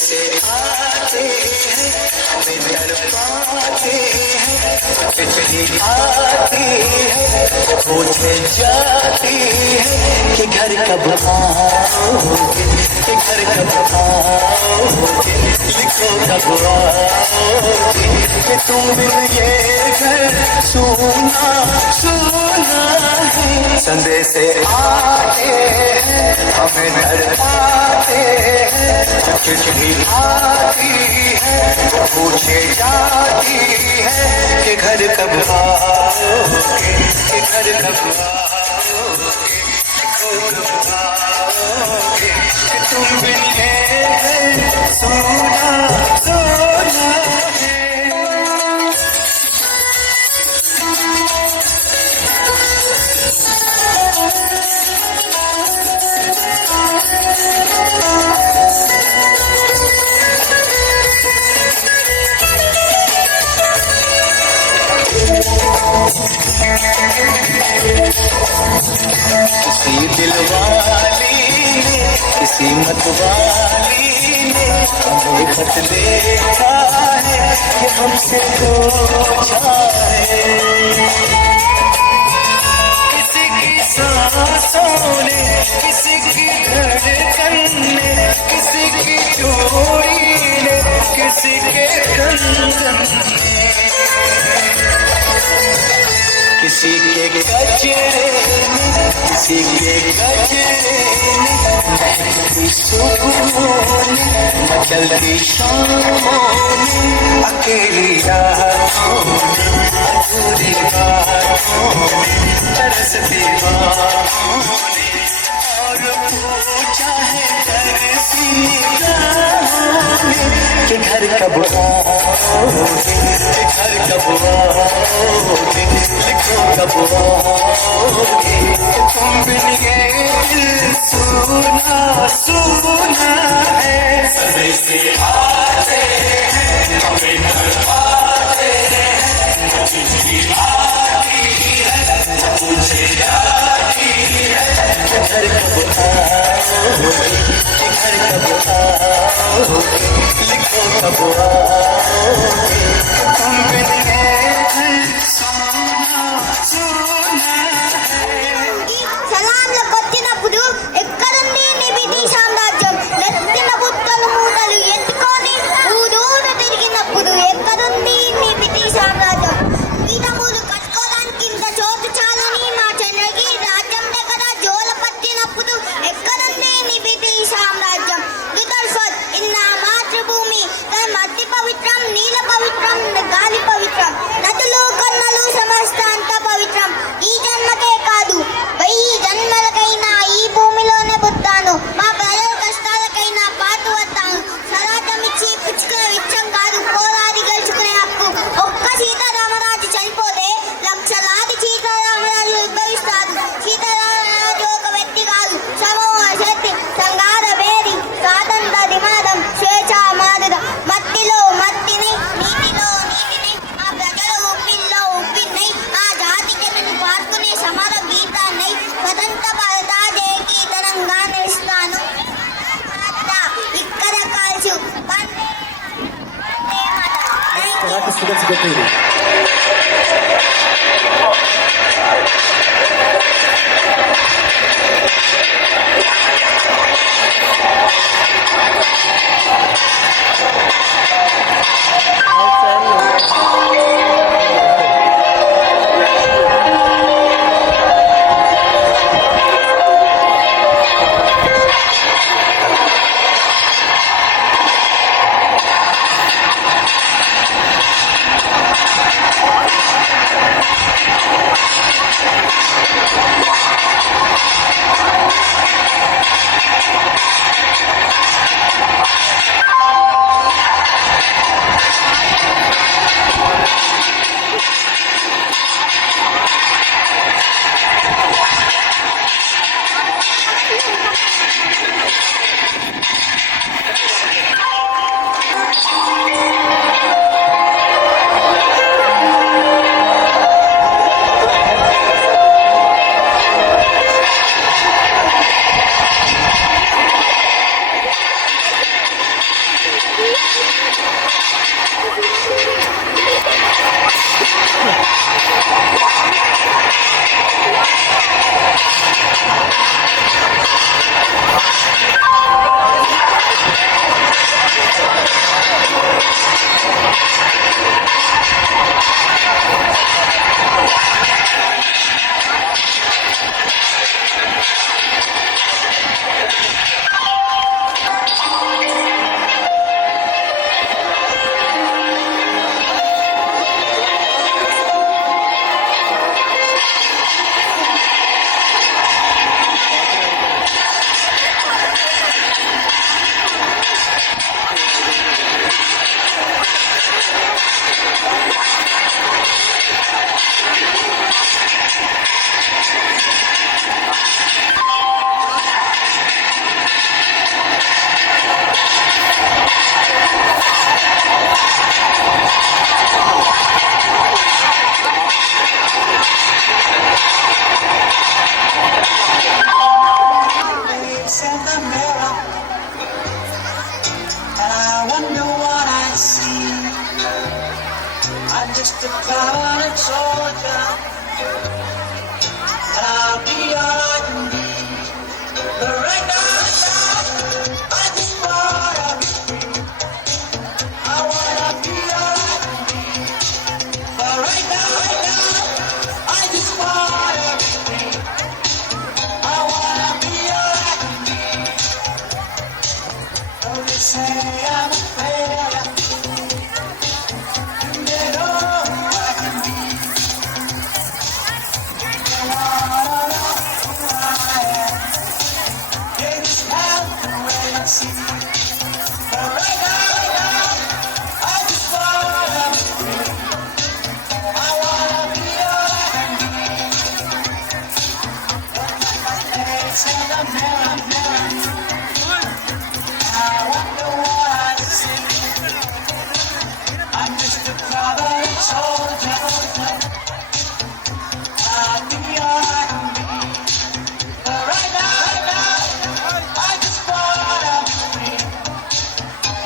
से आते हैं हमें तड़पाते हैं, चिट्ठी आती है पूछे जाती है कि घर कब आओगे, कि घर कब आओगे, लिखो कब आओगे, कि तुम बिन ये घर सुना सुना है। संदेश आते हैं हमें तड़पाते हैं, चिट्ठी आती है पूछे जाती है कि घर कब आओगे, कि घर कब आओगे, कब आओगे, कि तुम बिन ये घर सुना सुना है। किसी दिलवाली ने किसी मतवाली ने हमें खत देखा है कि हमसे पूछा है, किसी की सांसों ने, किसी की धड़कन ने, किसी की चोरी ने, किसी के कंगन ने, किसी के गजरे ने, किसी के गजरे ने, महकती सुबहों ने, मचलती शामों ने, अकेली रातों ने, अधूरी बातों ने, तरसती बाहों ने, और पूछा है तरसी राहों ने कि घर कब आओगे, कि घर कब आओगे, लिखो कब आओगे, कि तुम बिन ये दिल सुना सुना है। समय से आते हैं हमें तड़पाते हैं, चिट्ठी आती है पूछे जाती है कि घर कब आओगे, कि घर कब आओगे, लिखो कब आओगे, तुम बिन ये दिल सुना सुना है। సలాంలకు వచ్చినప్పుడు ఎక్కడుంది నీ బ్రిటిష్ సామ్రాజ్యం? నెత్తిన బుట్టలు మూటలు ఎత్తుకొని ఊరూరు తిరిగినప్పుడు ఎక్కడుంది నీ బ్రిటిష్ సామ్రాజ్యం? పీఠములు కట్టుకోవడానికి ఇంత చోటు చాలని మా చంద్రగిరి రాజ్యం దగ్గర జోల పట్టినప్పుడు ఎక్కడుంది నీ బ్రిటిష్ సామ్రాజ్యం? రుదర్ఫర్డ్ ఇన్న మాతృభూమి తన మట్టి పవిత్రం, నీల పవిత్రం, గాలి పవిత్రం, నదులు కన్నలు సమస్త అంత పవిత్రం. ఈ జన్మకే కాదు 1000 జన్మలకైనా ఈ భూమిలోనే పుట్టాను. మా ప్రజల కష్టాలకైనా పాటు వస్తాను. స్వరాజ్యం ఇచ్చి పుచ్చుకునే విచ్చం కాదు, పోరాడి గెలుచుకునే హక్కు. ఒక్క సీతారామరాజు చనిపోతే లక్షలాది సీతారామరాజు ఉద్భవిస్తారు. సీతారామరాజు ఒక వ్యక్తి కాదు, సమూహ శక్తి, సంగార వేడి, స్వాతంత్ర నినాదం, స్వేచ్ఛ మాదిర. మట్టిలో మట్టిని, నీటిలో నీటిని, మా ప్రజల ఉప్పిల్లో ఉప్పినై, ఆ జాతి జనులు పాడుకునే సమర గీతాన్నై, స్వతంత్ర భారతాజేకి తెలంగాణ ఇస్తాను. ఇక్కడ కాల్చు Vande Mataram. Karate students get ready. just a common soldier. I'll be all you need. But right now, I just wanna be free. I wanna be all you need. But right now, I just wanna be free. I wanna be all you need. Oh, they say I'm a failure. They know who I can be. They wanna know who I am. They just have to wait and see. But right now, I just wanna be free. I wanna be all I can be. Look at my face in the mirror, I wonder what I see. I'm just a common soldier. I'll be all I can be. But right now, I just wanna be free.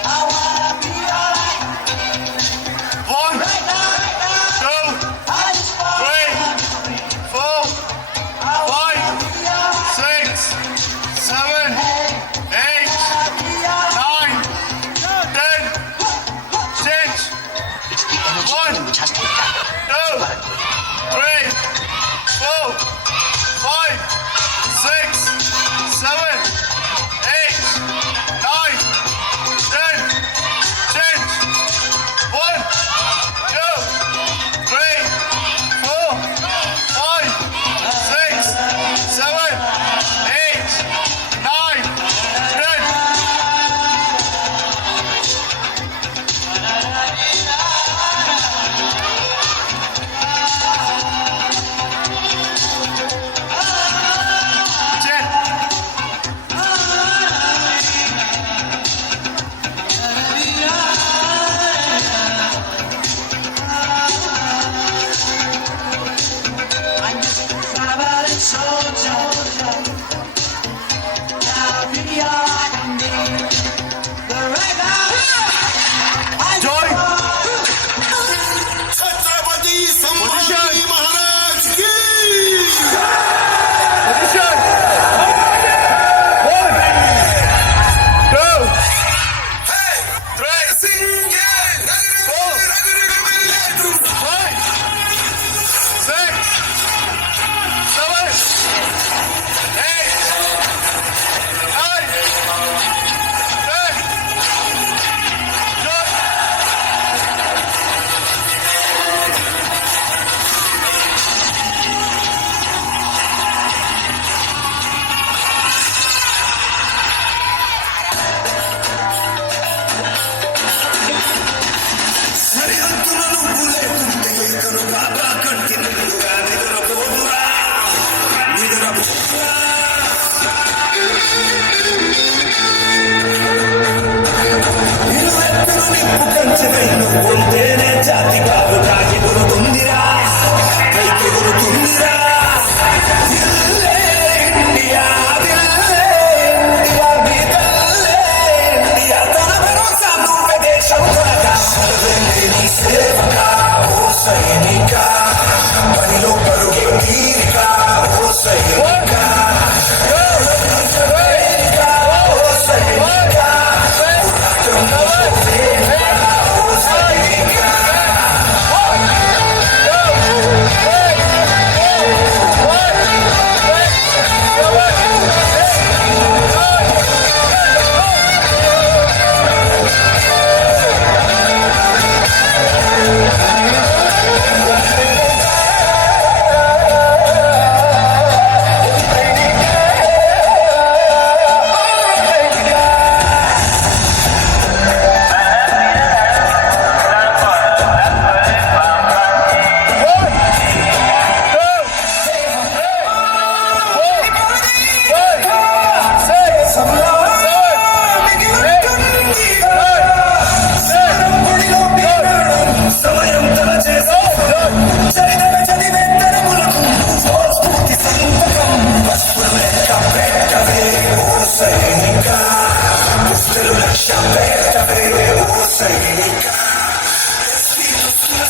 I wanna be all I can be. One, Right now, two, I just wanna be free. 4, I wanna 5, be all I 6, 7, 8, 9, 10, 6, 1, 2, 3, 4, 5, 6, 7, 8, 9, 10, 1, 2, 3, 4, 5, 6, 7, 8, 9, 10. I'm just a traveling soldier. I'll be all I can be. But right now, I just Joy. Chhatrapati Sambhaji Maharaj की Position. 1, 2, 3, 4, 5, 6, 7, 8, 9, 10. Good.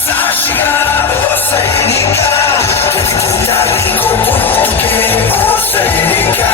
Sasha. सैनिका प्रतिकूलाली को मुट्टे ओ सैनिका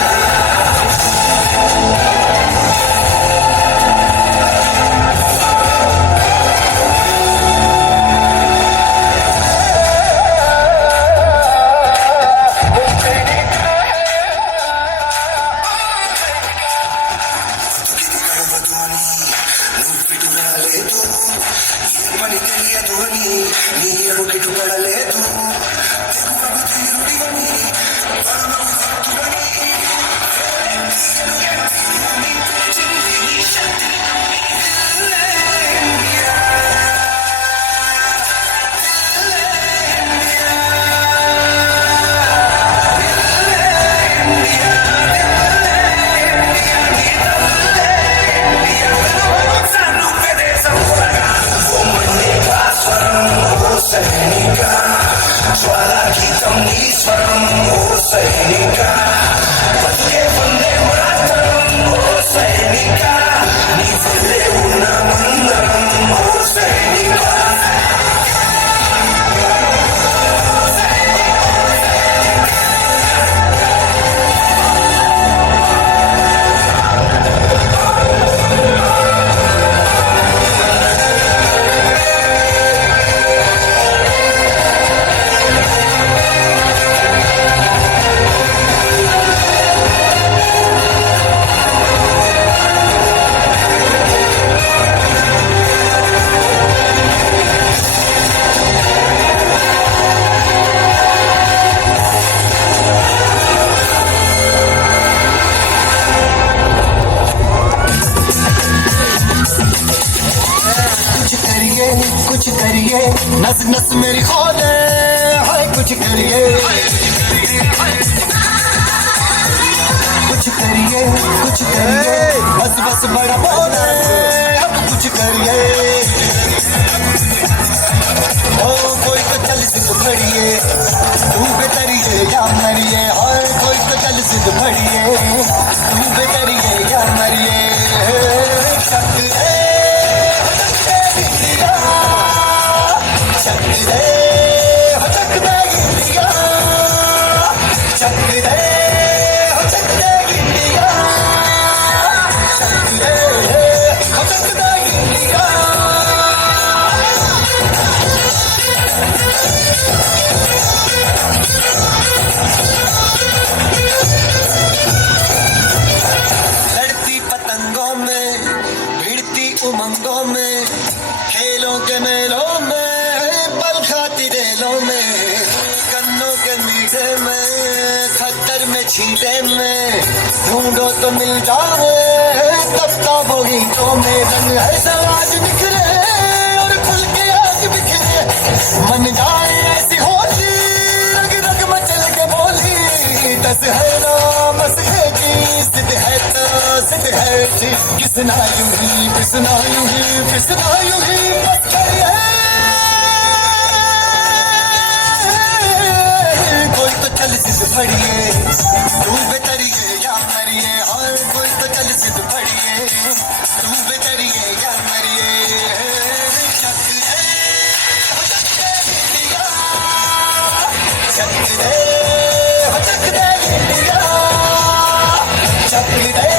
नस नस मेरी खोले हाय कुछ करिए बस बस बड़ा बोले अब कुछ करिए ओ कोई तो चल सिद्ध फड़िए तू बेतरिए या मरिए हाय कोई तो चल सिद्ध फड़िए तू बेतरिए या मरिए उमंगों में खेलों के मेलों में पल खाती रेलों में कन्नों के मीठे में खद्दर में छींटे में ढूंढो तो मिल जाए तख्ताबों गीतों में रंग है समाज निखरे और खुल के आग बिखरे मन जाए ऐसी होली रग रग मचल के बोली दस है ना मस है जी सिद्ध है तो सिद्ध है जी किसना यूं ही पिसना यूं ही पिसना यूं ही बस करिए कोई तो चल सिद्ध फड़िए तू बेतरिए या मरिए और कोई तो चल सिद्ध फड़िए तू बेतरिए या मरिए शक है हो सकते इंडिया शक है हो सकते इंडिया शक है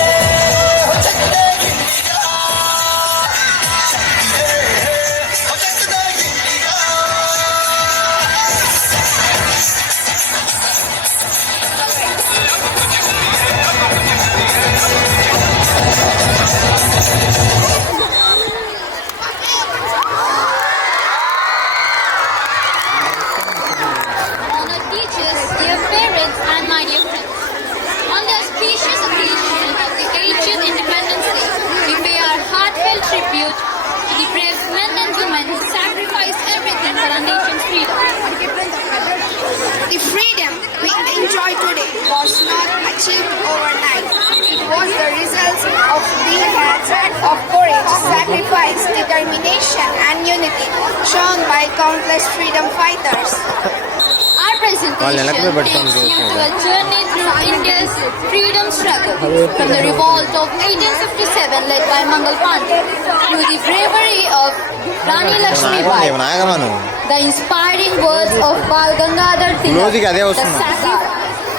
tribute to the brave men and women who sacrificed everything for our nation's freedom. The freedom we enjoy today was not achieved overnight. It was the result of the of courage, sacrifice, determination and unity shown by countless freedom fighters. Our presentation takes you to a journey through India's freedom struggle, from the revolt of 1857 led by Mangal Pandey to the bravery of Rani Lakshmi Bai, the inspiring words of Bal Gangadhar Tilak,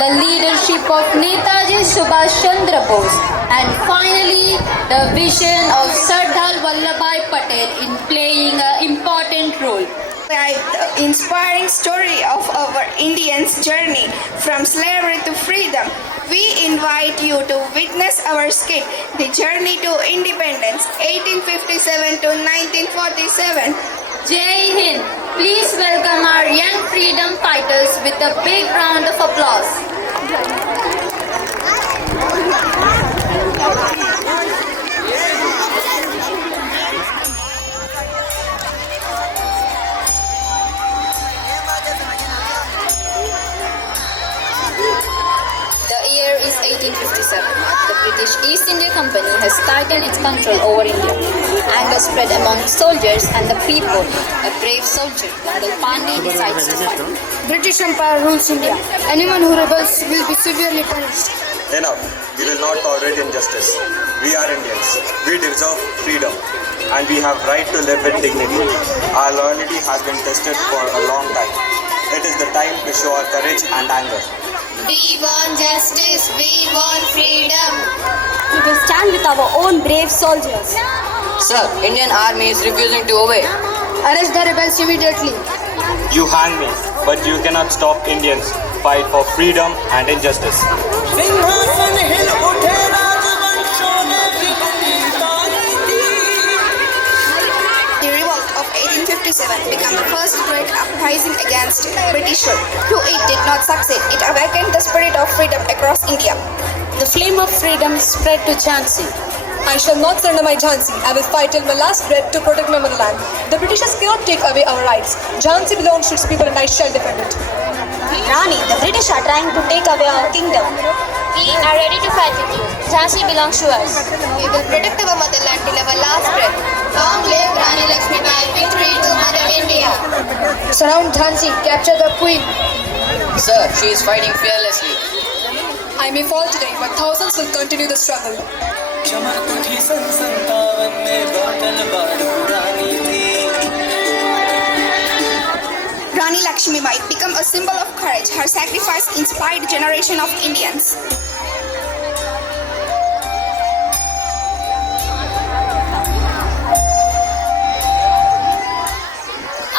the leadership of Netaji Subhash Chandra Bose, and finally the vision of Sardar Vallabhbhai Patel in playing an important role. The inspiring story of our Indians' journey from slavery to freedom. We invite you to witness our skit, The Journey to Independence, 1857 to 1947. Jai Hind! Please welcome our young freedom fighters with a big round of applause. The year is 1857. The British East India Company has tightened its control over India. Anger spread among soldiers and the people. A brave soldier, Mangal Pandey, decides to fight. British Empire rules India. Anyone who rebels will be severely punished. Enough. We will not tolerate injustice. We are Indians. We deserve freedom. And we have right to live with dignity. Our loyalty has been tested for a long time. It is the time to show our courage and anger. We want justice, we want freedom. We will stand with our own brave soldiers. Sir, Indian army is refusing to obey. Arrest the rebels immediately. You hang me, but you cannot stop Indians fight for freedom and injustice. The revolt of 1857 became the first great uprising against British rule. Though it did not succeed, it awakened the spirit of freedom across India. The flame of freedom spread to Jhansi. I shall not surrender my Jhansi. I will fight till my last breath to protect my motherland. The Britishers cannot take away our rights. Jhansi belongs to its people and I shall defend it. Rani, the British are trying to take away our kingdom. We are ready to fight with you. Jhansi belongs to us. We will protect our motherland till our last breath. Long live Rani Lakshmi Bai, victory to Mother India. Surround Jhansi, capture the queen. Sir, she is fighting fearlessly. I may fall today, but thousands will continue the struggle. Rani Lakshmi Bai became a symbol of courage. Her sacrifice inspired a generation of Indians.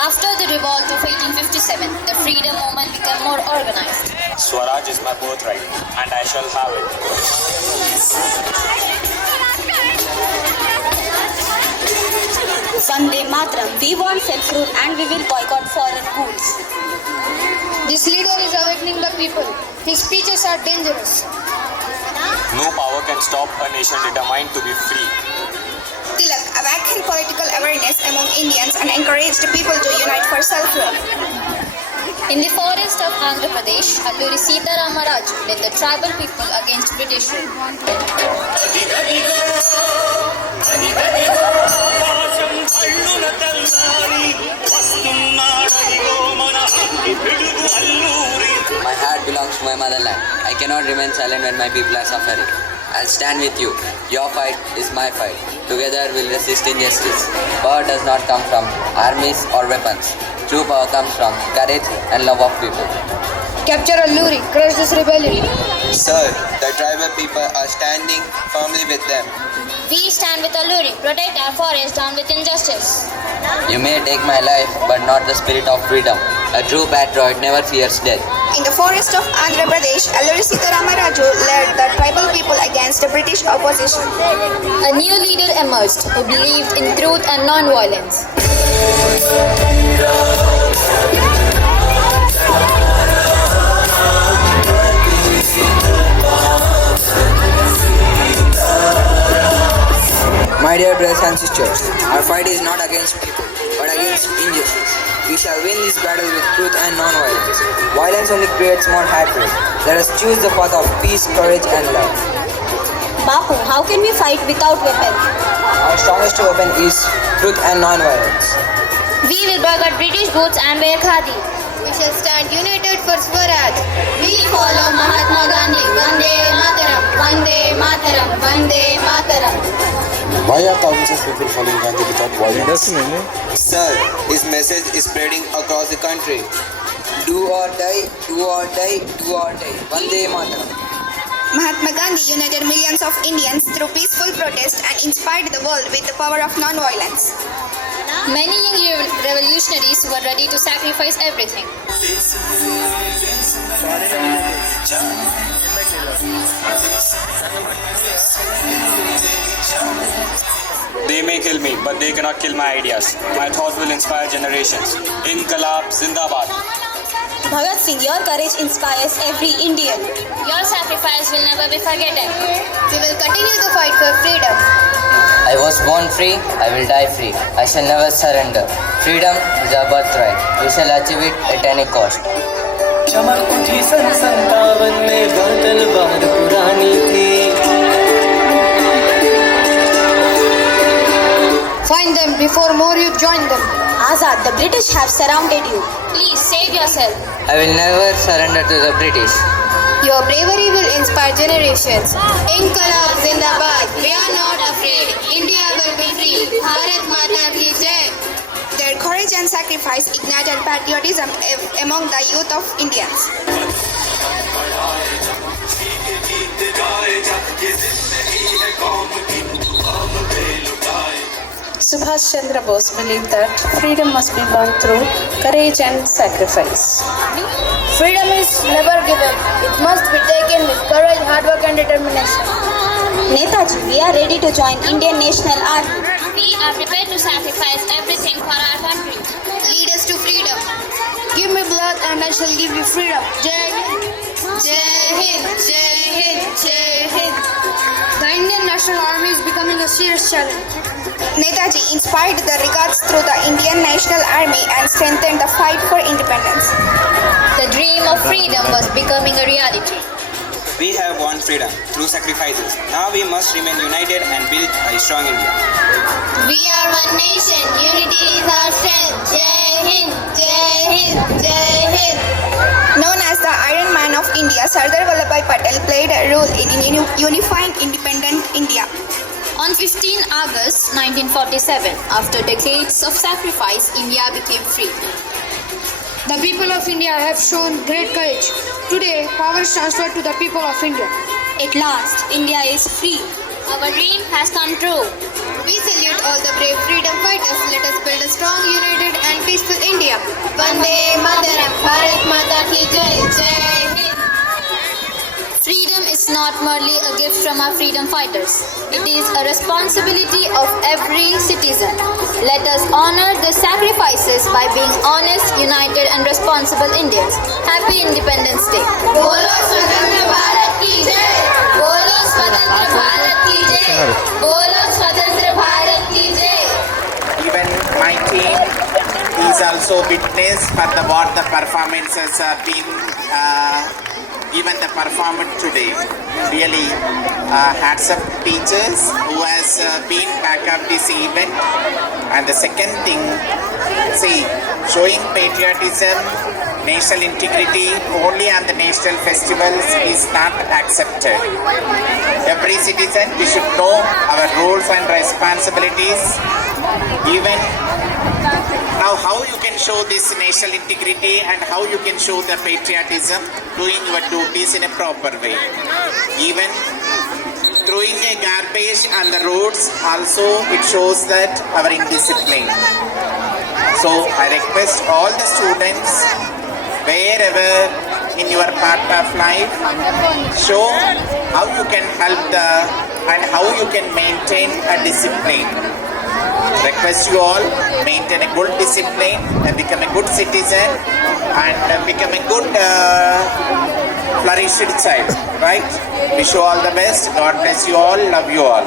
After the revolt of 1857, the freedom movement became more organized. Swaraj is my birthright, and I shall have it. Vande Mataram, we want self-rule and we will boycott foreign goods. This leader is awakening the people. His speeches are dangerous. No power can stop a nation determined to be free. Tilak awakened political awareness among Indians and encouraged people to unite for self-rule. In the forest of Andhra Pradesh, Alluri Sita Ramaraju led the tribal people against British rule. My heart belongs to my motherland. I cannot remain silent when my people are suffering. I'll stand with you. Your fight is my fight. Together we'll resist injustice. Power does not come from armies or weapons. True power comes from courage and love of people. Capture Alluri, crush this rebellion. Sir, the tribal people are standing firmly with them. We stand with Alluri, protect our forest down with injustice. You may take my life, but not the spirit of freedom. A true patriot never fears death. In the forest of Andhra Pradesh, Alluri Sita Ramaraju led the tribal people against the British opposition. A new leader emerged who believed in truth and non-violence. My dear brothers and sisters, our fight is not against people, but against injustice. We shall win this battle with truth and non-violence. Violence only creates more hatred. Let us choose the path of peace, courage and love. Bapu, how can we fight without weapons? Our strongest weapon is truth and non-violence. We will boycott British goods and wear khadi. We shall stand united for Swaraj. We follow Mahatma Gandhi. Vande Mataram, Vande Mataram, Vande Mataram. Why are thousands of people following Gandhi without violence? Sir, his message is spreading across the country. Do or die, do or die, do or die. Vande Mataram. Mahatma Gandhi united millions of Indians through peaceful protest and inspired the world with the power of non-violence. Many young revolutionaries were ready to sacrifice everything. They may kill me, but they cannot kill my ideas. My thoughts will inspire generations. Inqilab Zindabad. Bhagat Singh, your courage inspires every Indian. Your sacrifice will never be forgotten. We will continue the fight for freedom. I was born free, I will die free. I shall never surrender. Freedom is our birthright. We shall achieve it at any cost. चमक उठी सन 57 में तलवार पुरानी थी. Find them before more you join them. Azad, the British have surrounded you. Please save yourself. I will never surrender to the British. Your bravery will inspire generations. Inqilab Zindabad. We are not afraid. India will be free. Bharat Mata ki Jai. Their courage and sacrifice ignited patriotism among the youth of Indians. Subhash Chandra Bose believed that freedom must be won through courage and sacrifice. Freedom is never given. It must be taken with courage, hard work and determination. Netaji, we are ready to join Indian National Army. We are prepared to sacrifice everything for our country. Lead us to freedom. Give me blood and I shall give you freedom. Jai Hind. Jai Hind. Jai Hind. Jai Hind. The Indian National Army is becoming a serious challenge. Netaji inspired the regards through the Indian National Army and strengthened the fight for independence. The dream of freedom was becoming a reality. We have won freedom through sacrifices. Now we must remain united and build a strong India. We are one nation. Unity is our strength. Jai Hind. Jai Hind. Jai Hind. Known as the Iron Man of India, Sardar Vallabhbhai Patel played a role in unifying independent India. On 15 August 1947, after decades of sacrifice, India became free. The people of India have shown great courage. Today, power is transferred to the people of India. At last, India is free. Our dream has come true. We salute all the brave freedom fighters. Let us build a strong, united and peaceful India. Vande Mataram, Bharat Mata ki Jai. Jai Hind. Freedom is not merely a gift from our freedom fighters. It is a responsibility of every citizen. Let us honor their sacrifices by being honest, united and responsible Indians. Happy Independence Day. Bolo Swatantra Bharat ki Jai. Bolo Swatantra Bharat ki Jai. Bolo Swatantra Bharat ki Jai. Even my team is also witness for what the performances have been even the performance today. Really hats up to teachers who has been back up this event. And the second thing, see, showing patriotism, national integrity only on the national festivals is not accepted. Every citizen, we should know our roles and responsibilities. Even now, how you can show this national integrity and how you can show the patriotism, doing your duties in a proper way. Even throwing a garbage on the roads also, it shows that our indiscipline. So I request all the students, wherever in your part of life, show how you can help and how you can maintain a discipline. Request you all, maintain a good discipline and become a good citizen and become a good flourished child, right? Wish you all the best. God bless you all. Love you all.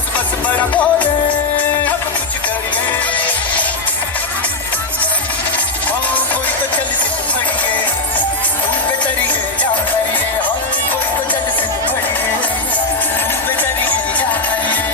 बस बस बड़ा बोले अब कुछ करिए कोई तो चल सिद्ध फड़िए तुम पे चढ़िए या करिए कोई तो चल सिद्ध फड़िए तुम पे चढ़िए या करिए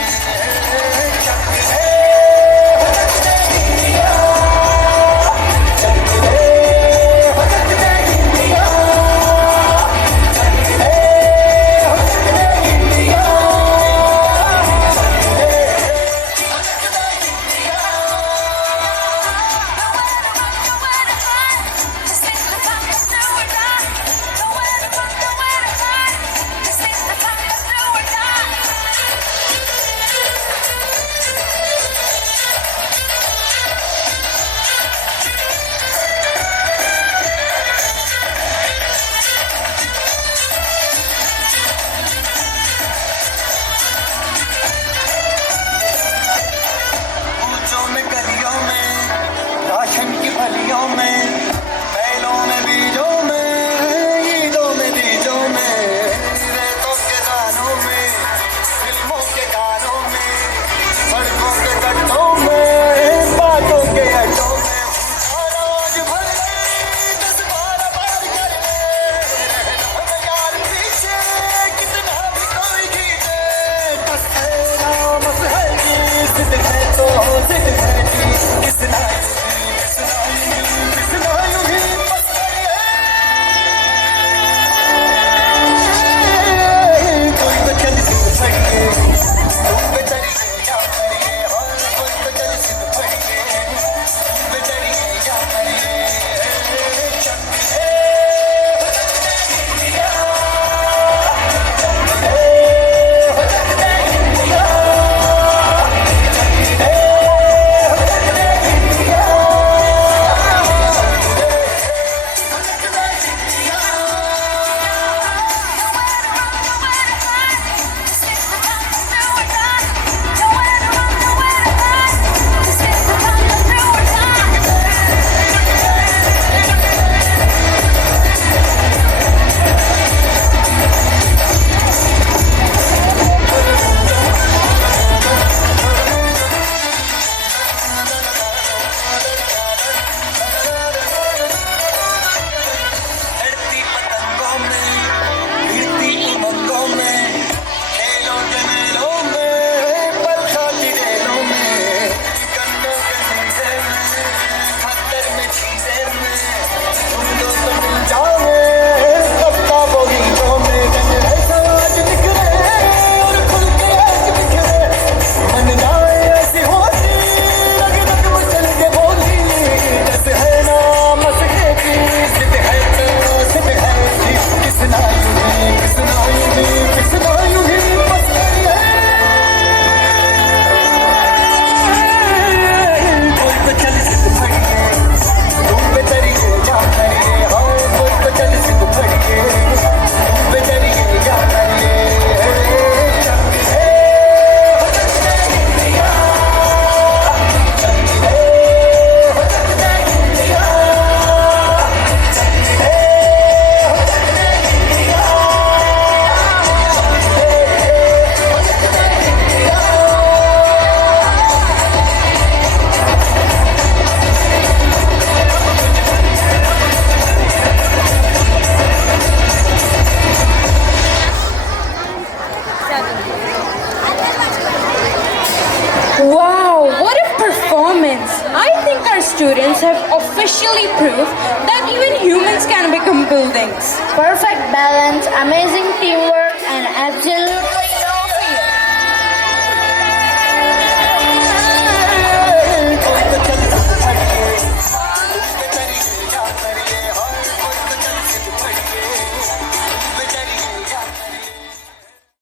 Wow, what a performance! I think our students have officially proved that even humans can become buildings. Perfect balance, amazing teamwork, and absolute